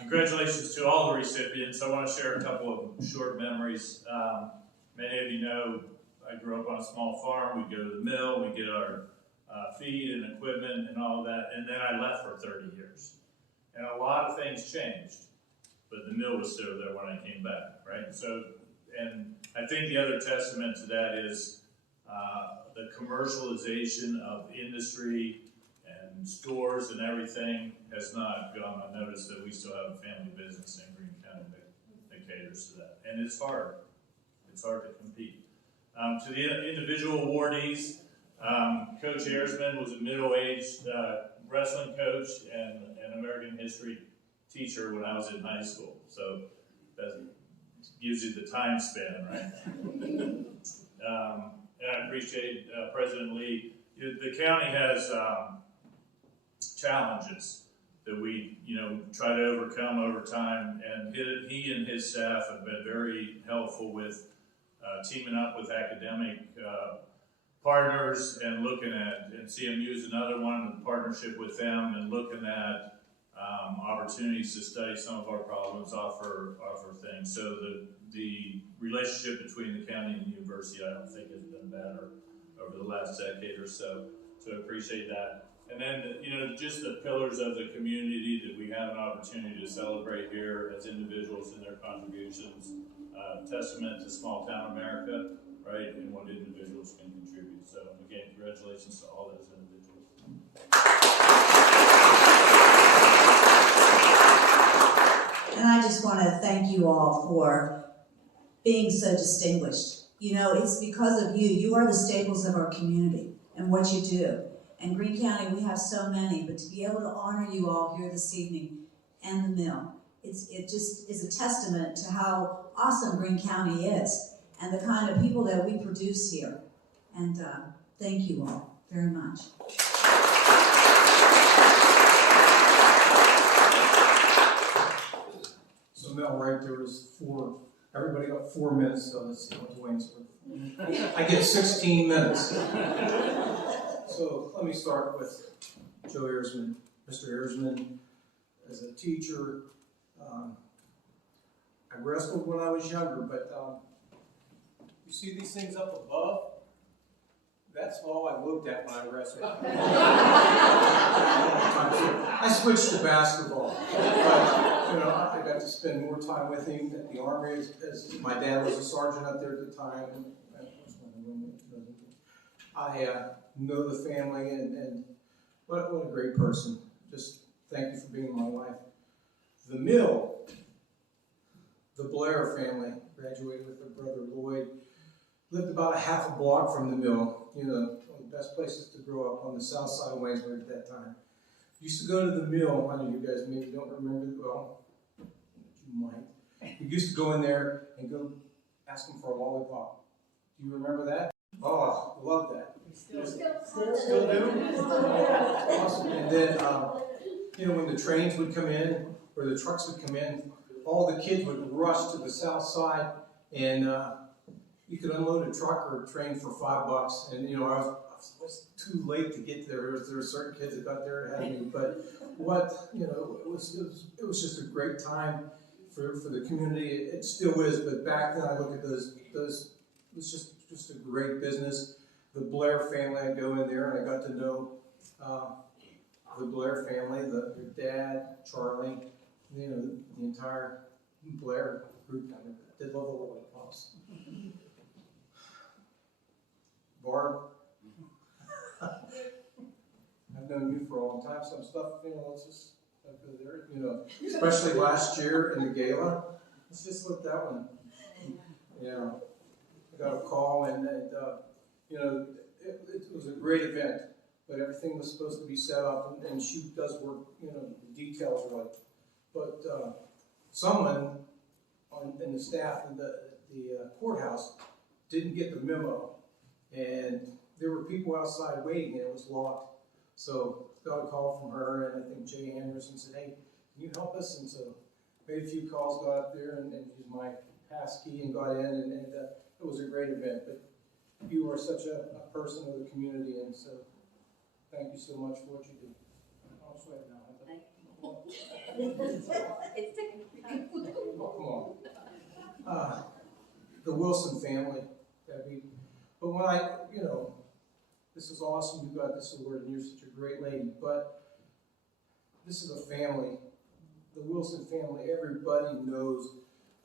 Congratulations to all the recipients. I want to share a couple of short memories. Many of you know I grew up on a small farm. We'd go to the mill, we'd get our feed and equipment and all of that, and then I left for 30 years. And a lot of things changed, but the mill was still there when I came back, right? So, and I think the other testament to that is the commercialization of industry and stores and everything has not gone unnoticed, that we still have a family business in Greene County that caters to that. And it's hard. It's hard to compete. To the individual awardees, Coach Ayersman was a middle-aged wrestling coach and an American history teacher when I was in high school. So that gives you the time span, right? And I appreciate President Lee. The county has challenges that we, try to overcome over time, and he and his staff have been very helpful with teaming up with academic partners and looking at, and CMU is another one, the partnership with them, and looking at opportunities to study some of our problems, offer things. So the relationship between the county and the university, I don't think has been better over the last decade or so. So I appreciate that. And then, just the pillars of the community that we have an opportunity to celebrate here as individuals and their contributions, testament to small town America, right, and what individuals can contribute. So again, congratulations to all those individuals. And I just want to thank you all for being so distinguished. It's because of you. You are the staples of our community and what you do. And Greene County, we have so many, but to be able to honor you all here this evening and the mill, it just is a testament to how awesome Greene County is and the kind of people that we produce here. And thank you all very much. So Mel, right, there was everybody got 4 minutes, so let's see what Dwayne's worth. I get 16 minutes. So let me start with Joe Ayersman. Mr. Ayersman, as a teacher, I wrestled when I was younger, but you see these things up above? That's all I looked at when I wrestled. I switched to basketball. But, I got to spend more time with him at the Army, as my dad was a sergeant up there at the time. I know the family, and what a great person. Just thank you for being in my life. The mill, the Blair family, graduated with their brother Lloyd, lived about a half a block from the mill. One of the best places to grow up on the south side of Waynesburg at that time. Used to go to the mill. I know you guys maybe don't remember it well. You might. We used to go in there and go ask them for a lollipop. Do you remember that? Oh, love that. Still do? Awesome. And then, when the trains would come in, or the trucks would come in, all the kids would rush to the south side, and you could unload a truck or a train for $5. And, I was too late to get there. There were certain kids that got there ahead of me. But it was just a great time for the community. It still is, but back then I look at those it was just a great business. The Blair family, I go in there and I got to know the Blair family, their dad, Charlie, the entire Blair group. I did love the lollipops. Barb, I've known you for a long time. Some stuff, let's just go there. Especially last year in the gala. Let's just look that one. I got a call, and it was a great event, but everything was supposed to be set up, and she does work, the details are right. But someone in the staff in the courthouse didn't get the memo, and there were people outside waiting, and it was locked. So got a call from her, and I think Jay Anderson said, "Hey, can you help us?" And so made a few calls, got up there, and used my pass key and got in, and it was a great event, but you are such a person of the community, and so thank you so much for what you do. I'll sweat now. It's ticking. Oh, come on. The Wilson family, Debbie. But when this is awesome, you got this award, and you're such a great lady, but this is a family. The Wilson family, everybody knows,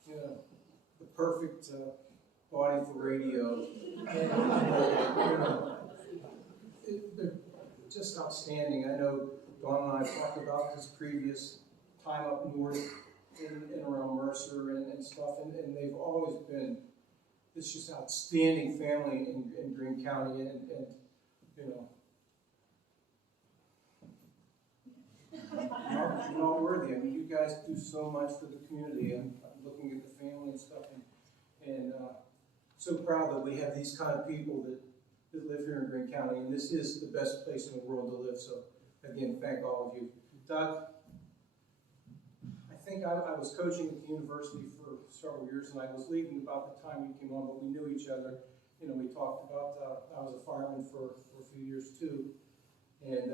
the perfect body for radio. They're just outstanding. I know Dawn and I talked about this previous time up north in around Mercer and stuff, and they've always been this just outstanding family in Greene County, and you're not worthy. I mean, you guys do so much for the community. I'm looking at the family and stuff, and so proud that we have these kind of people that live here in Greene County, and this is the best place in the world to live. So again, thank all of you. Doug, I think I was coaching at the university for several years, and I was leaving about the time you came on, but we knew each other. We talked about, I was a fireman for a few years too, and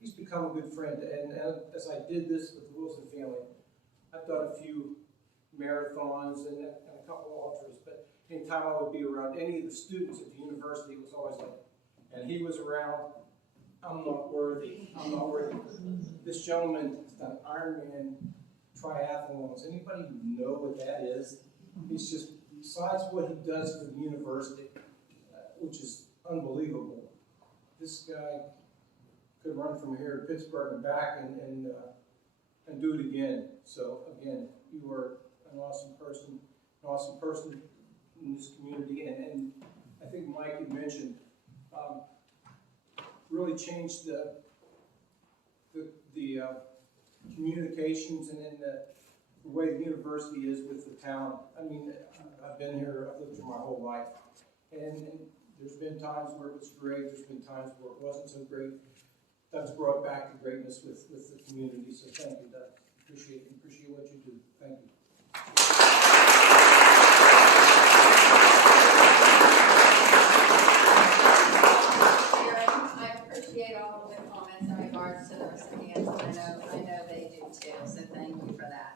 he's become a good friend. And as I did this with the Wilson family, I've done a few marathons and a couple ultras, but anytime I would be around any of the students at the university, it was always like, and he was around, I'm not worthy. This gentleman has done Ironman triathlons. Anybody know what that is? He's just, besides what he does for the university, which is unbelievable, this guy could run from here to Pittsburgh and back and do it again. So again, you are an awesome person in this community, and I think Mike had mentioned really changed the communications and the way the university is with the town. I mean, I've been here, I've lived here my whole life, and there's been times where it was great, there's been times where it wasn't so great. Doug's brought back the greatness with the community, so thank you, Doug. Appreciate what you do. Thank you. I appreciate all of the comments in regards to the recipients, and I know they do too, so thank you for that.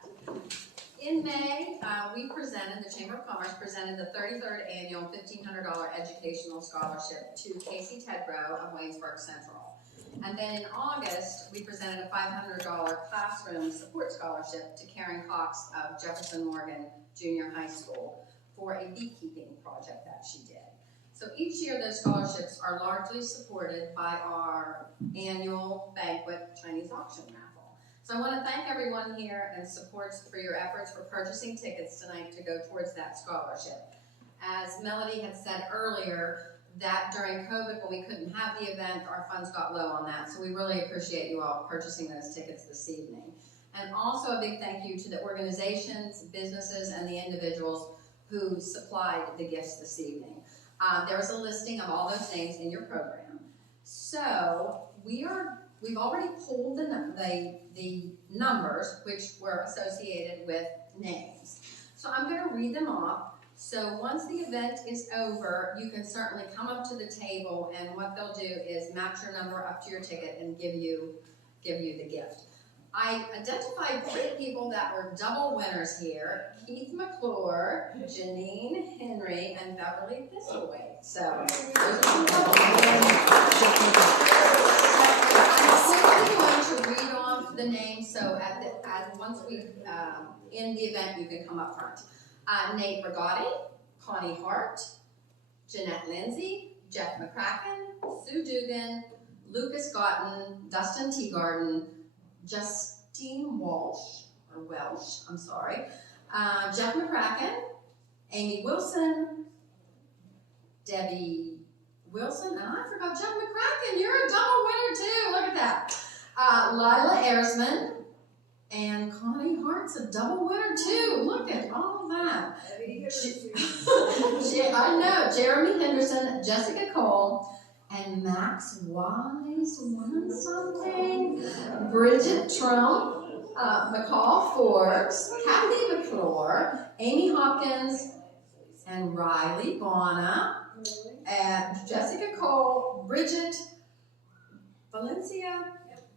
In May, the Chamber of Commerce presented the 33rd annual $1,500 educational scholarship to Casey Tedrow of Waynesburg Central. And then in August, we presented a $500 classroom support scholarship to Karen Cox of Jefferson Morgan Junior High School for a beekeeping project that she did. So each year those scholarships are largely supported by our annual Banquet Chinese auction raffle. So I want to thank everyone here and supports for your efforts for purchasing tickets tonight to go towards that scholarship. As Melody had said earlier, that during COVID, when we couldn't have the event, our funds got low on that. So we really appreciate you all purchasing those tickets this evening. And also a big thank you to the organizations, businesses, and the individuals who supplied the gifts this evening. There's a listing of all those names in your program. So we've already pulled the numbers which were associated with names. So I'm going to read them off. So once the event is over, you can certainly come up to the table, and what they'll do is match your number up to your ticket and give you the gift. I identified 3 people that were double winners here: Keith McClure, Janine Henry, and Beverly Thistleway. So those are some double winners. I'm simply going to read off the names. So once we end the event, you can come up front. Nate Rigotti, Connie Hart, Jeanette Lindsay, Jeff McCracken, Sue Dugan, Lucas Gotten, Dustin Teagarden, Justine Welsh, Jeff McCracken, Amy Wilson, Debbie Wilson, and I forgot Jeff McCracken, you're a double winner too, look at that. Lila Ersman, and Connie Hart's a double winner too. Look at all of that. I know. Jeremy Henderson, Jessica Cole, and Max Wise won something. Bridget Trump, McCall Forbes, Kathy McClure, Amy Hopkins, and Riley Bonner, and Jessica Cole, Bridget Valencia,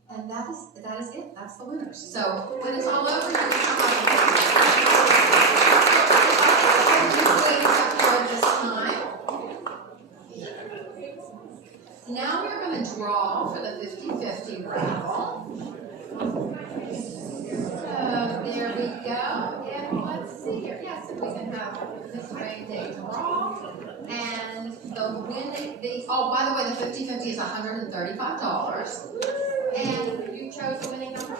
and that is it. That's the winners. So when it's all over, you can come up and this time. Now we're going to draw for the 50-50 raffle. So there we go. And let's see here. Yes, if we can have Miss Ray Day draw. And the winning, by the way, the 50-50 is $135. And you chose the winning number?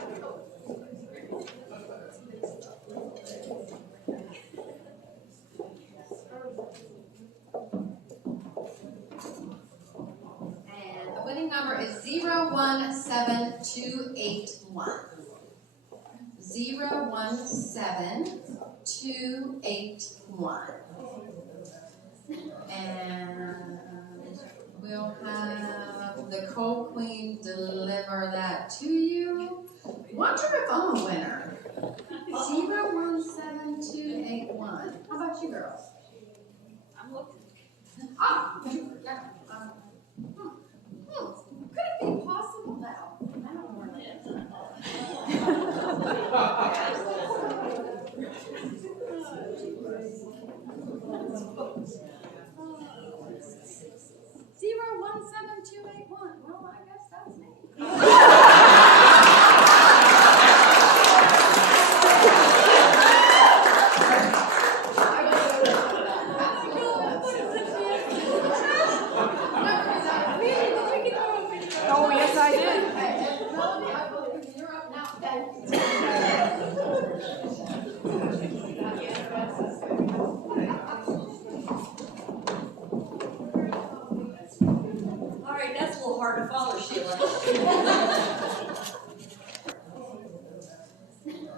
And the winning number is 017281. 017281. And we'll have the Coal Queen deliver that to you. Wonder if I'm a winner. 017281. How about you girls? I'm looking. Ah, yeah. Could it be possible now? I don't know where that is. 017281. Well, I guess that's me. Oh, yes, I did. Melanie, I believe you're up now. All right, that's a little hard to follow, Sheila.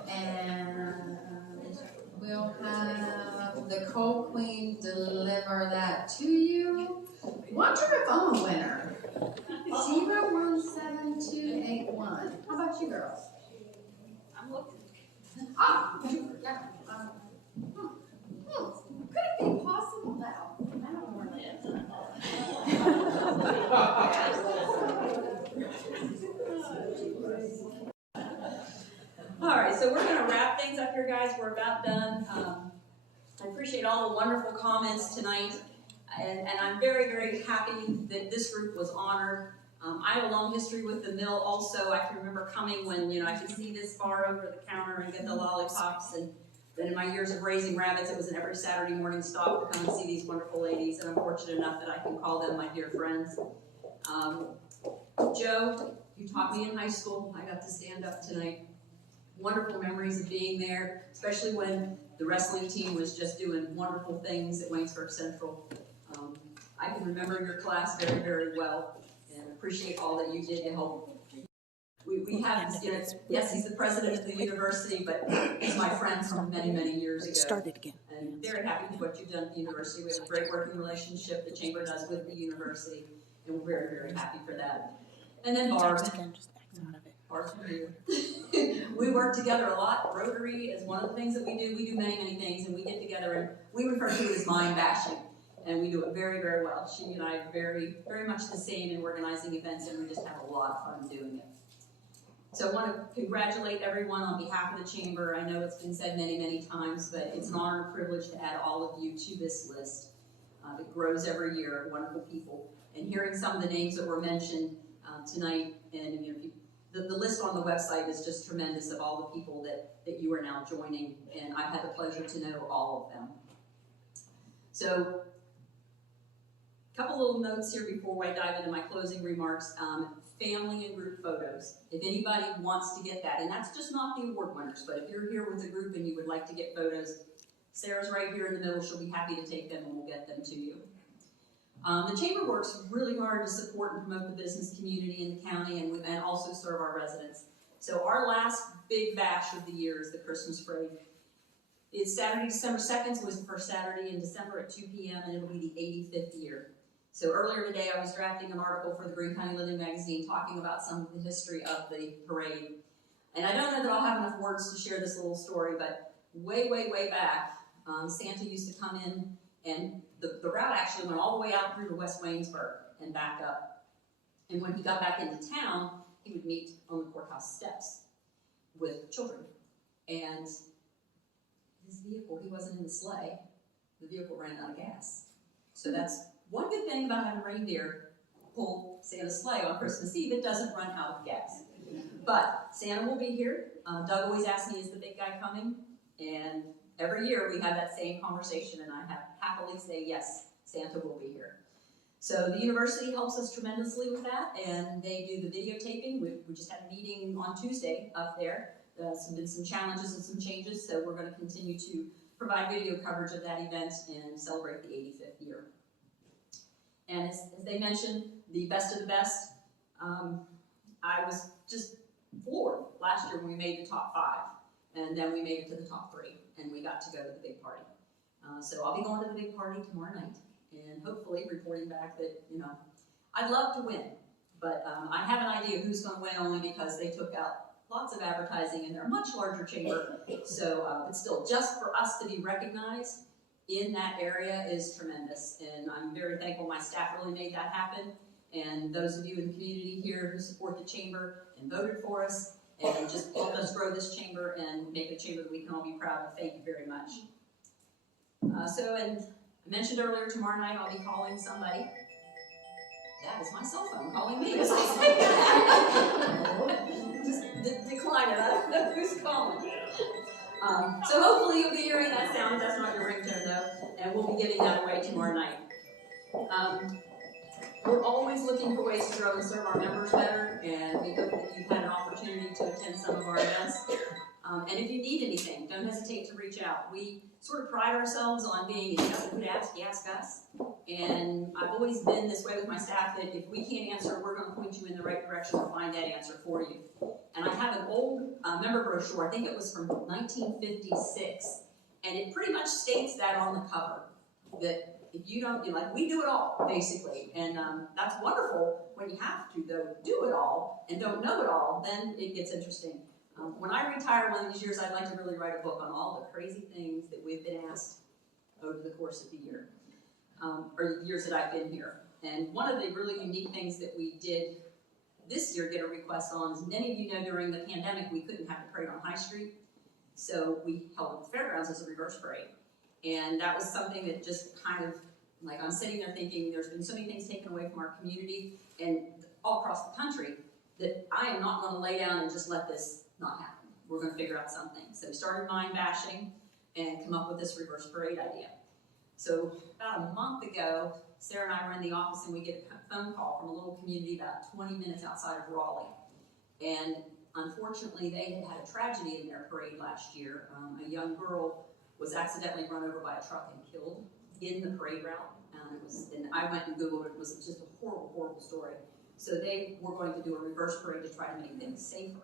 And we'll have the Coal Queen deliver that to you. Wonder if I'm a winner. 017281. How about you girls? I'm looking. Ah, yeah. Could it be possible now? I don't know where that is. All right, so we're going to wrap things up here, guys. We're about done. I appreciate all the wonderful comments tonight, and I'm very, very happy that this group was honored. I have a long history with the mill also. I can remember coming when, I could see this far over the counter and get the lollipops, and then in my years of raising rabbits, it was an every Saturday morning stop to come and see these wonderful ladies, and I'm fortunate enough that I can call them my dear friends. Joe, you taught me in high school. I got to stand up tonight. Wonderful memories of being there, especially when the wrestling team was just doing wonderful things at Waynesburg Central. I can remember your class very, very well, and appreciate all that you did to help. We have, yes, he's the president of the university, but he's my friend from many, many years ago. Started again. And very happy with what you've done at the university. We have a great working relationship the chamber does with the university, and we're very, very happy for that. And then Barb. Barb's here. We work together a lot. Rotary is one of the things that we do. We do many, many things, and we get together and we refer to it as mind bashing. And we do it very, very well. She and I are very, very much the same in organizing events, and we just have a lot of fun doing it. So I want to congratulate everyone on behalf of the chamber. I know it's been said many, many times, but it's an honor and privilege to add all of you to this list. It grows every year, wonderful people. And hearing some of the names that were mentioned tonight, and the list on the website is just tremendous of all the people that you are now joining, and I've had the pleasure to know all of them. So, a couple little notes here before I dive into my closing remarks. Family and group photos. If anybody wants to get that, and that's just not the award winners, but if you're here with a group and you would like to get photos, Sarah's right here in the middle. She'll be happy to take them and we'll get them to you. The Chamber works really hard to support and promote the business community in the county and also serve our residents. So our last big bash of the year is the Christmas Parade. It's Saturday, December 2nd, so it was the first Saturday in December at 2 p.m. and it'll be the 85th year. So earlier today I was drafting an article for the Green County Living magazine talking about some of the history of the parade. And I don't know that I'll have enough words to share this little story, but way, way, way back, Santa used to come in And the route actually went all the way out through to West Waynesburg and back up. And when he got back into town, he would meet on the courthouse steps with children. And his vehicle, he wasn't in the sleigh, the vehicle ran out of gas. So that's one good thing about having reindeer pull Santa's sleigh on Christmas Eve, it doesn't run out of gas. But Santa will be here. Doug always asks me, is the big guy coming? And every year we have that same conversation, and I happily say, yes, Santa will be here. So the university helps us tremendously with that, and they do the videotaping. We just had a meeting on Tuesday up there. There's been some challenges and some changes, so we're going to continue to provide video coverage of that event and celebrate the 85th year. And as they mentioned, the best of the best, I was just floored last year when we made the top 5, and then we made it to the top 3, and we got to go to the big party. So I'll be going to the big party tomorrow night, and hopefully reporting back that, you know, I'd love to win, but I have an idea who's going to win only because they took out lots of advertising in their much larger chamber. So it's still just for us to be recognized in that area is tremendous, and I'm very thankful my staff really made that happen. And those of you in the community here who support the chamber and voted for us and just helped us grow this chamber and make a chamber that we can all be proud of, thank you very much. And I mentioned earlier, tomorrow night I'll be calling somebody. That is my cell phone calling me as I say that. Just decline it, I don't know who's calling. So hopefully you'll be hearing that sound. That's not your ringtone though, and we'll be giving that away tomorrow night. We're always looking for ways to grow and serve our members better, and we hope that you've had an opportunity to attend some of our events. And if you need anything, don't hesitate to reach out. We sort of pride ourselves on being, if you have who to ask, you ask us. And I've always been this way with my staff, that if we can't answer, we're going to point you in the right direction to find that answer for you. And I have an old member brochure, I think it was from 1956, and it pretty much states that on the cover, that if you don't, we do it all, basically. And that's wonderful when you have to, though, do it all and don't know it all, then it gets interesting. When I retire one of these years, I'd like to really write a book on all the crazy things that we've been asked over the course of the year, or the years that I've been here. And one of the really unique things that we did this year get a request on, as many of you know, during the pandemic, we couldn't have the parade on High Street. So we held it at the fairgrounds as a reverse parade. And that was something that just kind of, like, I'm sitting there thinking, there's been so many things taken away from our community and all across the country that I am not going to lay down and just let this not happen. We're going to figure out something. So we started mind bashing and come up with this reverse parade idea. So about a month ago, Sarah and I were in the office and we get a phone call from a little community about 20 minutes outside of Raleigh. And unfortunately, they had had a tragedy in their parade last year. A young girl was accidentally run over by a truck and killed in the parade route. And I went and Googled it. It was just a horrible, horrible story. So they were going to do a reverse parade to try to make things safer.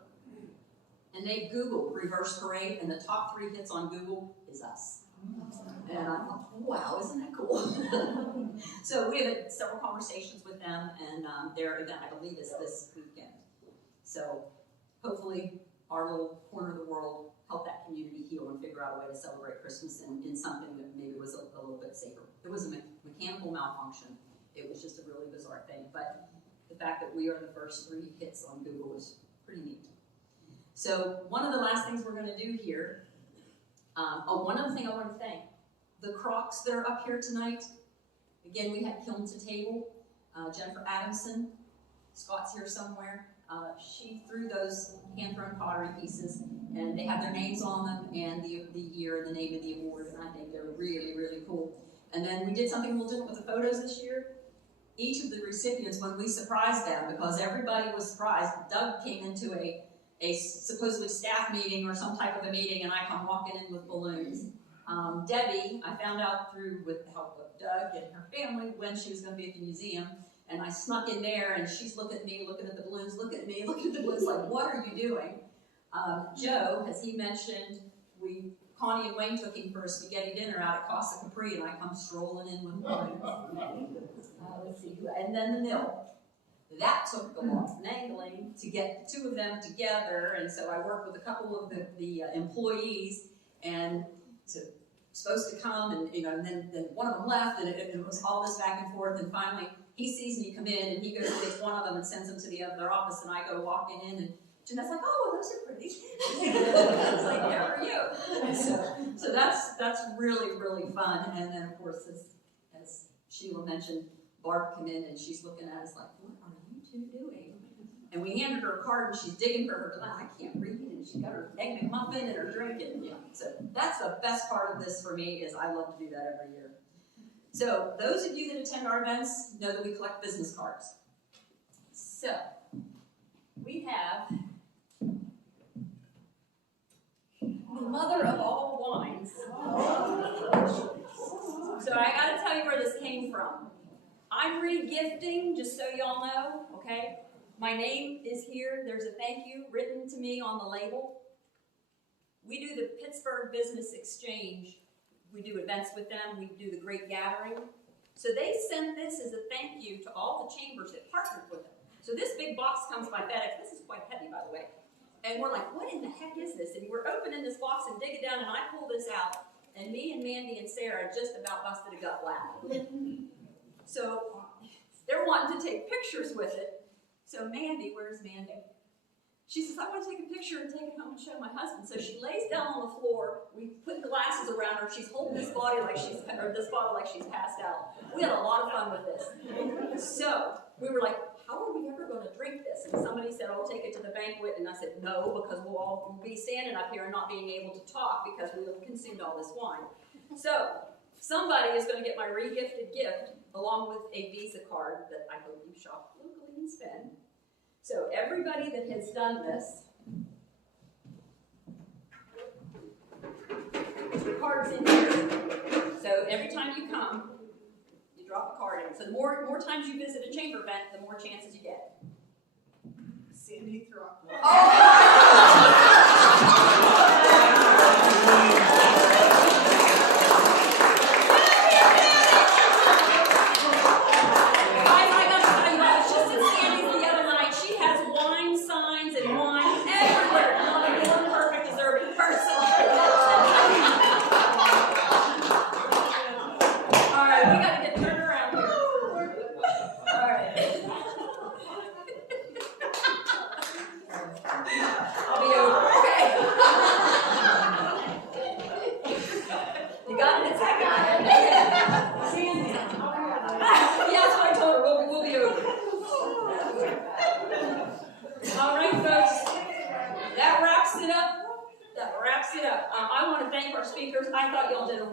And they Googled reverse parade, and the top 3 hits on Google is us. And I thought, wow, isn't that cool? So we had several conversations with them, and their event, I believe, is this weekend. So hopefully our little corner of the world helped that community heal and figure out a way to celebrate Christmas in something that maybe was a little bit safer. It was a mechanical malfunction. It was just a really bizarre thing. But the fact that we are the first 3 hits on Google was pretty neat. So one of the last things we're going to do here, one other thing I want to thank, the Crocs that are up here tonight. Again, we had Kiln to Table, Jennifer Adamson, Scott's here somewhere. She threw those hand-thrown pottery pieces, and they have their names on them and the year and the name of the award, and I think they're really, really cool. And then we did something a little different with the photos this year. Each of the recipients, when we surprised them, because everybody was surprised, Doug came into a supposedly staff meeting or some type of a meeting, and I come walking in with balloons. Debbie, I found out with the help of Doug and her family, when she was going to be at the museum, and I snuck in there, and she's looking at me, looking at the balloons, looking at me, looking at the balloons, like, what are you doing? Joe, as he mentioned, Connie and Wayne took him for a spaghetti dinner out at Casa Capri, and I come strolling in with balloons. Let's see, and then the mill. That took a lot of finagling to get the 2 of them together, and so I worked with a couple of the employees and to supposed to come, and and then one of them left, and it was all this back and forth, and finally he sees me come in, and he goes and takes one of them and sends them to the other office, and I go walking in, and Jeanette's like, "Oh, well, those are pretty." It's like, "Yeah, for you." So that's really, really fun. And then of course, as Sheila mentioned, Barb came in and she's looking at us like, "What are you two doing?" And we handed her a card and she's digging for her glass. I can't read, and she got her egg McMuffin and her drink, and so that's the best part of this for me, is I love to do that every year. So those of you that attend our events know that we collect business cards. So we have the mother of all wines. So I gotta tell you where this came from. I'm re-gifting, just so y'all know, okay? My name is here. There's a thank you written to me on the label. We do the Pittsburgh Business Exchange. We do events with them. We do the Great Gathering. So they sent this as a thank you to all the chambers that partnered with them. So this big box comes by FedEx. This is quite heavy, by the way. And we're like, what in the heck is this? And we're opening this box and digging down, and I pull this out. And me and Mandy and Sarah just about busted a gut laughing. So they're wanting to take pictures with it. So Mandy, where's Mandy? She says, "I want to take a picture and take it home and show my husband." So she lays down on the floor. We put glasses around her. She's holding this bottle like she's passed out. We had a lot of fun with this. So we were like, "How are we ever going to drink this?" And somebody said, "I'll take it to the banquet." And I said, "No, because we'll all be standing up here and not being able to talk because we have consumed all this wine." So somebody is going to get my re-gifted gift along with a Visa card that I hope you shop locally and spend. So everybody that has done this, the card's in here. So every time you come, you drop a card in. So the more times you visit a chamber event, the more chances you get. Sandy Throck.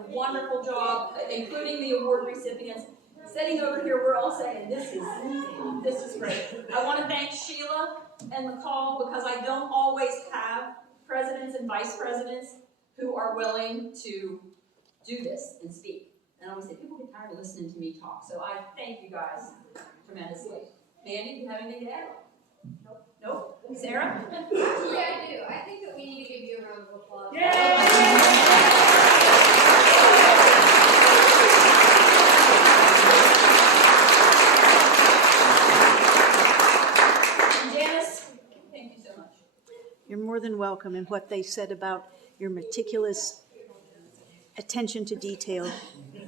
Wonderful job, including the award recipients. Sitting over here, we're all saying, this is great. I want to thank Sheila and McCall, because I don't always have presidents and vice presidents who are willing to do this and speak. And I always say, people get tired of listening to me talk. So I thank you guys tremendously. Mandy, do you have anything to add? Nope. Sarah? Actually, I do. I think that we need to give you a round of applause. Yay! You're more than welcome, and what they said about your meticulous attention to detail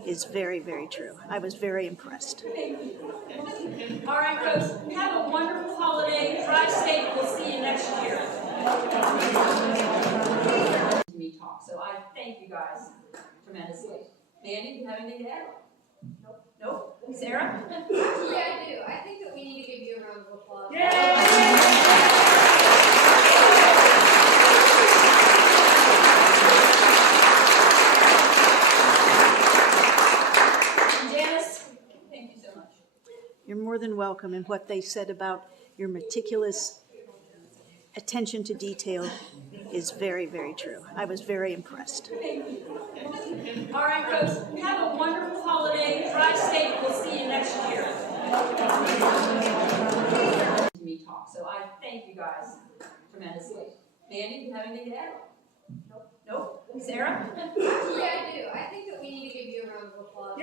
is very, very true. I was very impressed. All right, folks, have a wonderful holiday. Drive safe. We'll see you next year. Me talk. So I thank you guys tremendously. Mandy, do you have anything to add? Nope. Sarah? Actually, I do. I think that we need to give you a round of applause. Yay! You're more than welcome, and what they said about your meticulous attention to detail is very, very true. I was very impressed. All right, folks, have a wonderful holiday. Drive safe. We'll see you next year. Me talk. So I thank you guys tremendously. Mandy, do you have anything to add? Nope. Sarah? Actually, I do. I think that we need to give you a round of applause.